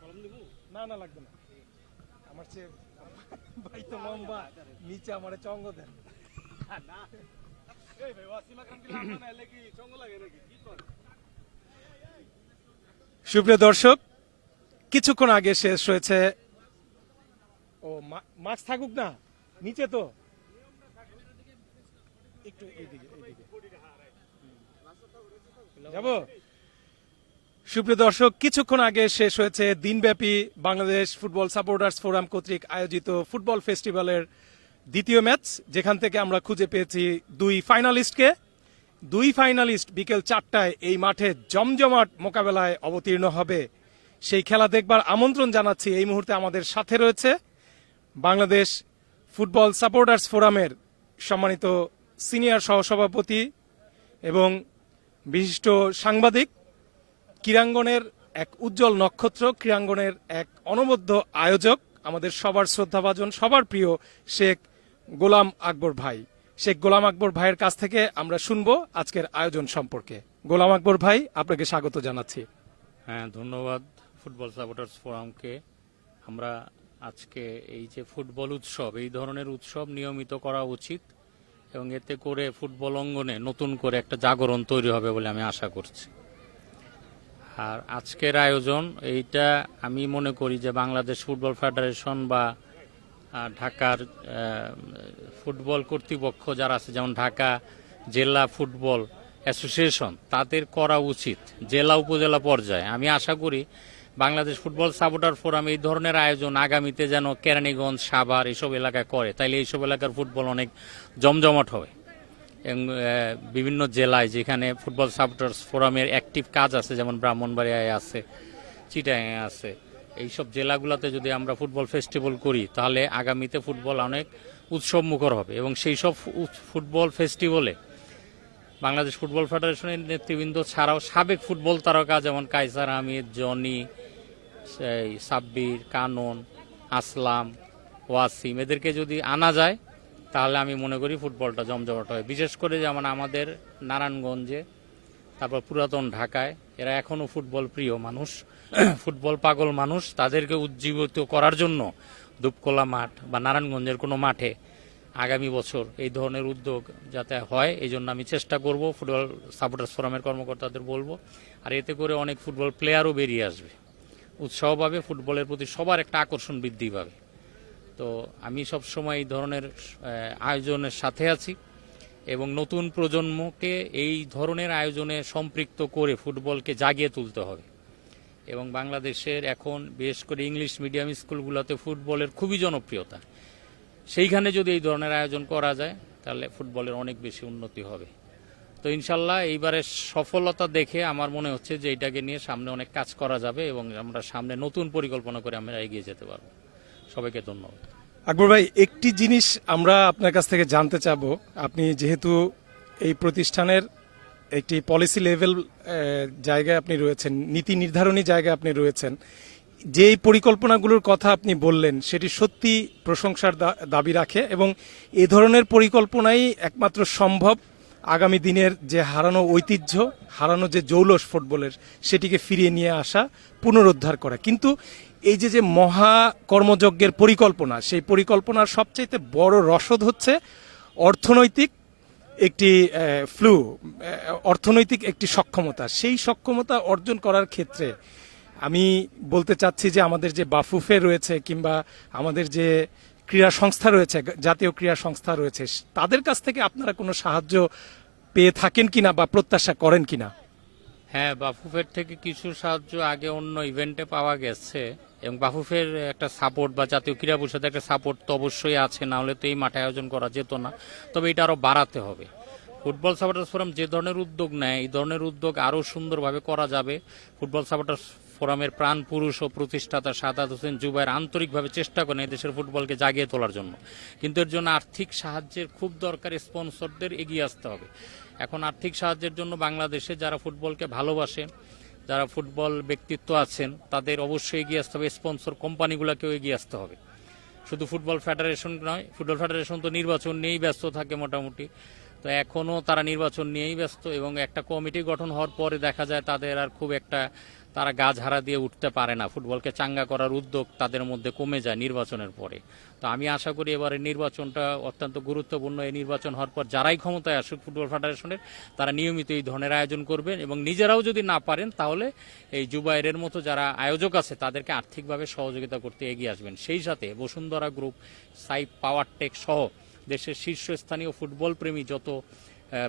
কলম দিব? না না লাগবে না, আমার চেয়ে ভাই তো লম্বা, নিচে আমারে চঙ্গ দেন। না এই ভাই ওয়াসিম আকরাম কি লাভ না এলে কি চঙ্গ লাগে নাকি কি করে? সুপ্রিয় দর্শক, কিছুক্ষণ আগে শেষ হয়েছে। ও মাছ থাকুক না নিচে, তো একটু এইদিকে যাব। সুপ্রিয় দর্শক, কিছুক্ষণ আগে শেষ হয়েছে দিনব্যাপী বাংলাদেশ ফুটবল সাপোর্টার্স ফোরাম কর্তৃক আয়োজিত ফুটবল ফেস্টিভ্যালের দ্বিতীয় ম্যাচ, যেখান থেকে আমরা খুঁজে পেয়েছি দুই ফাইনালিস্টকে। দুই ফাইনালিস্ট বিকেল 4টায় এই মাঠে জমজমাট মোকাবেলায় অবতীর্ণ হবে। সেই খেলা দেখবার আমন্ত্রণ জানাচ্ছি। এই মুহূর্তে আমাদের সাথে রয়েছে বাংলাদেশ ফুটবল সাপোর্টার্স ফোরামের সম্মানিত সিনিয়র সহসভাপতি এবং বিশিষ্ট সাংবাদিক, ক্রীড়াঙ্গনের এক উজ্জ্বল নক্ষত্র, ক্রীড়াঙ্গনের এক অনবদ্য আয়োজক, আমাদের সবার শ্রদ্ধাভাজন, সবার প্রিয় শেখ গোলাম আকবর ভাই। শেখ গোলাম আকবর ভাইয়ের কাছ থেকে আমরা শুনবো আজকের আয়োজন সম্পর্কে। গোলাম আকবর ভাই, আপনাকে স্বাগত জানাচ্ছি। হ্যাঁ, ধন্যবাদ ফুটবল সাপোর্টার্স ফোরামকে। আমরা আজকে এই যে ফুটবল উৎসব, এই ধরনের উৎসব নিয়মিত করা উচিত এবং এতে করে ফুটবল অঙ্গনে নতুন করে একটা জাগরণ তৈরি হবে বলে আমি আশা করছি। আর আজকের আয়োজন এইটা আমি মনে করি যে বাংলাদেশ ফুটবল ফেডারেশন বা ঢাকার ফুটবল কর্তৃপক্ষ যারা আছে, যেমন ঢাকা জেলা ফুটবল অ্যাসোসিয়েশন, তাদের করা উচিত জেলা উপজেলা পর্যায়ে। আমি আশা করি বাংলাদেশ ফুটবল সাপোর্টার ফোরাম এই ধরনের আয়োজন আগামীতে যেন কেরানীগঞ্জ, সাভার এইসব এলাকায় করে, তাইলে এইসব এলাকার ফুটবল অনেক জমজমাট হবে। এবং বিভিন্ন জেলায় যেখানে ফুটবল সাপোর্টার্স ফোরামের অ্যাক্টিভ কাজ আছে, যেমন ব্রাহ্মণবাড়িয়ায় আছে, চিটাগাঙে আছে, এইসব জেলাগুলোতে যদি আমরা ফুটবল ফেস্টিভ্যাল করি তাহলে আগামীতে ফুটবল অনেক উৎসব মুখর হবে। এবং সেই সব ফুটবল ফেস্টিভ্যালে বাংলাদেশ ফুটবল ফেডারেশনের নেতৃবৃন্দ ছাড়াও সাবেক ফুটবল তারকা যেমন কায়সার আহমেদ, জনি, সাব্বির, কানন, আসলাম, ওয়াসিম, এদেরকে যদি আনা যায় তাহলে আমি মনে করি ফুটবলটা জমজমাট হয়। বিশেষ করে যেমন আমাদের নারায়ণগঞ্জে, তারপর পুরাতন ঢাকায়, এরা এখনও ফুটবল প্রিয় মানুষ, ফুটবল পাগল মানুষ, তাদেরকে উজ্জীবিত করার জন্য দুপকোলা মাঠ বা নারায়ণগঞ্জের কোনো মাঠে আগামী বছর এই ধরনের উদ্যোগ যাতে হয়, এই জন্য আমি চেষ্টা করব, ফুটবল সাপোর্টার্স ফোরামের কর্মকর্তাদের বলবো। আর এতে করে অনেক ফুটবল প্লেয়ারও বেরিয়ে আসবে, উৎসাহ পাবে, ফুটবলের প্রতি সবার একটা আকর্ষণ বৃদ্ধি পাবে। তো আমি সবসময় এই ধরনের আয়োজনের সাথে আছি এবং নতুন প্রজন্মকে এই ধরনের আয়োজনে সম্পৃক্ত করে ফুটবলকে জাগিয়ে তুলতে হবে। এবং বাংলাদেশের এখন বিশেষ করে ইংলিশ মিডিয়াম স্কুলগুলোতে ফুটবলের খুবই জনপ্রিয়তা, সেইখানে যদি এই ধরনের আয়োজন করা যায় তাহলে ফুটবলের অনেক বেশি উন্নতি হবে। তো ইনশাল্লাহ এইবারের সফলতা দেখে আমার মনে হচ্ছে যে এইটাকে নিয়ে সামনে অনেক কাজ করা যাবে এবং আমরা সামনে নতুন পরিকল্পনা করে আমরা এগিয়ে যেতে পারবো। সবাইকে ধন্যবাদ। আকবর ভাই, একটি জিনিস আমরা আপনার কাছ থেকে জানতে চাবো, আপনি যেহেতু এই প্রতিষ্ঠানের একটি পলিসি লেভেল জায়গায় আপনি রয়েছেন, নীতি নির্ধারণী জায়গায় আপনি রয়েছেন, যেই পরিকল্পনাগুলোর কথা আপনি বললেন সেটি সত্যি প্রশংসার দাবি রাখে এবং এ ধরনের পরিকল্পনাই একমাত্র সম্ভব আগামী দিনের যে হারানো ঐতিহ্য, হারানো যে জৌলস ফুটবলের, সেটিকে ফিরিয়ে নিয়ে আসা, পুনরুদ্ধার করা। কিন্তু এই যে মহা কর্মযজ্ঞের পরিকল্পনা, সেই পরিকল্পনার সবচাইতে বড় রসদ হচ্ছে অর্থনৈতিক একটি অর্থনৈতিক একটি সক্ষমতা। সেই সক্ষমতা অর্জন করার ক্ষেত্রে আমি বলতে চাচ্ছি যে আমাদের যে বাফুফে রয়েছে কিংবা আমাদের যে ক্রীড়া সংস্থা রয়েছে, জাতীয় ক্রীড়া সংস্থা রয়েছে, তাদের কাছ থেকে আপনারা কোনো সাহায্য পেয়ে থাকেন কিনা বা প্রত্যাশা করেন কিনা? হ্যাঁ, বাফুফের থেকে কিছু সাহায্য আগে অন্য ইভেন্টে পাওয়া গেছে, এবং বাফুফের একটা সাপোর্ট বা জাতীয় ক্রীড়া পরিষদের একটা সাপোর্ট তো অবশ্যই আছে, না হলে তো এই মাঠে আয়োজন করা যেত না। তবে এটা আরও বাড়াতে হবে। ফুটবল সাপোর্টার্স ফোরাম যে ধরনের উদ্যোগ নেয়, এই ধরনের উদ্যোগ আরও সুন্দরভাবে করা যাবে। ফুটবল সাপোর্টার্স ফোরামের প্রাণ পুরুষ ও প্রতিষ্ঠাতা সাদাত হোসেন জুবায়ের আন্তরিকভাবে চেষ্টা করেন এই দেশের ফুটবলকে জাগিয়ে তোলার জন্য, কিন্তু এর জন্য আর্থিক সাহায্যের খুব দরকার, স্পন্সরদের এগিয়ে আসতে হবে। এখন আর্থিক সাহায্যের জন্য বাংলাদেশে যারা ফুটবলকে ভালোবাসে, যারা ফুটবল ব্যক্তিত্ব আছেন, তাদের অবশ্যই এগিয়ে আসতে হবে, স্পন্সর কোম্পানিগুলোকেও এগিয়ে আসতে হবে। শুধু ফুটবল ফেডারেশন নয়, ফুটবল ফেডারেশন তো নির্বাচন নিয়েই ব্যস্ত থাকে মোটামুটি, তো এখনও তারা নির্বাচন নিয়েই ব্যস্ত, এবং একটা কমিটি গঠন হওয়ার পরে দেখা যায় তাদের আর খুব একটা তারা গা ঝাড়া দিয়ে উঠতে পারে না, ফুটবলকে চাঙ্গা করার উদ্যোগ তাদের মধ্যে কমে যায় নির্বাচনের পরে। তো আমি আশা করি এবারে নির্বাচনটা অত্যন্ত গুরুত্বপূর্ণ। এই নির্বাচন হওয়ার পর যারাই ক্ষমতায় আসুক ফুটবল ফেডারেশনের, তারা নিয়মিত এই ধরনের আয়োজন করবেন, এবং নিজেরাও যদি না পারেন তাহলে এই জুবাইরের মতো যারা আয়োজক আছে তাদেরকে আর্থিকভাবে সহযোগিতা করতে এগিয়ে আসবেন। সেই সাথে বসুন্ধরা গ্রুপ, সাইপ পাওয়ারটেক সহ দেশের শীর্ষস্থানীয় ফুটবল প্রেমী যত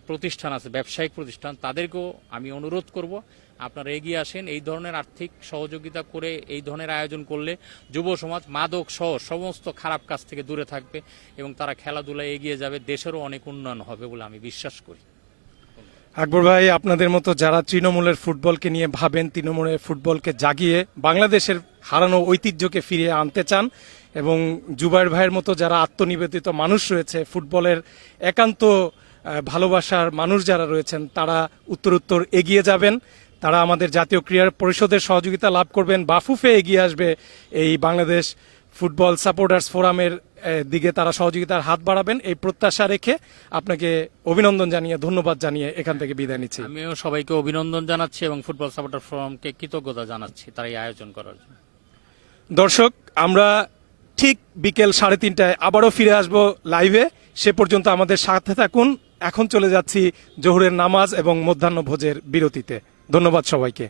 প্রতিষ্ঠান আছে, ব্যবসায়িক প্রতিষ্ঠান, তাদেরকেও আমি অনুরোধ করব আপনারা এগিয়ে আসেন। এই ধরনের আর্থিক সহযোগিতা করে এই ধরনের আয়োজন করলে যুব সমাজ মাদক সহ সমস্ত খারাপ কাজ থেকে দূরে থাকবে এবং তারা খেলাধুলায় এগিয়ে যাবে, দেশেরও অনেক উন্নয়ন হবে বলে আমি বিশ্বাস করি। আকবর ভাই, আপনাদের মতো যারা তৃণমূলের ফুটবলকে নিয়ে ভাবেন, তৃণমূলের ফুটবলকে জাগিয়ে বাংলাদেশের হারানো ঐতিহ্যকে ফিরিয়ে আনতে চান, এবং জুবায়ের ভাইয়ের মতো যারা আত্মনিবেদিত মানুষ রয়েছে, ফুটবলের একান্ত ভালোবাসার মানুষ যারা রয়েছেন, তারা উত্তরোত্তর এগিয়ে যাবেন, তারা আমাদের জাতীয় ক্রীড়া পরিষদের সহযোগিতা লাভ করবেন, বাফুফে এগিয়ে আসবে, এই বাংলাদেশ ফুটবল সাপোর্টার্স ফোরামের দিকে তারা সহযোগিতার হাত বাড়াবেন, এই প্রত্যাশা রেখে আপনাকে অভিনন্দন জানিয়ে, ধন্যবাদ জানিয়ে এখান থেকে বিদায় নিচ্ছি। আমিও সবাইকে অভিনন্দন জানাচ্ছি এবং ফুটবল সাপোর্টার ফোরামকে কৃতজ্ঞতা জানাচ্ছি তারা এই আয়োজন করার জন্য। দর্শক, আমরা ঠিক বিকেল 3:30টায় আবারও ফিরে আসব লাইভে। সে পর্যন্ত আমাদের সাথে থাকুন। এখন চলে যাচ্ছি জোহরের নামাজ এবং মধ্যাহ্ন ভোজের বিরতিতে। ধন্যবাদ সবাইকে।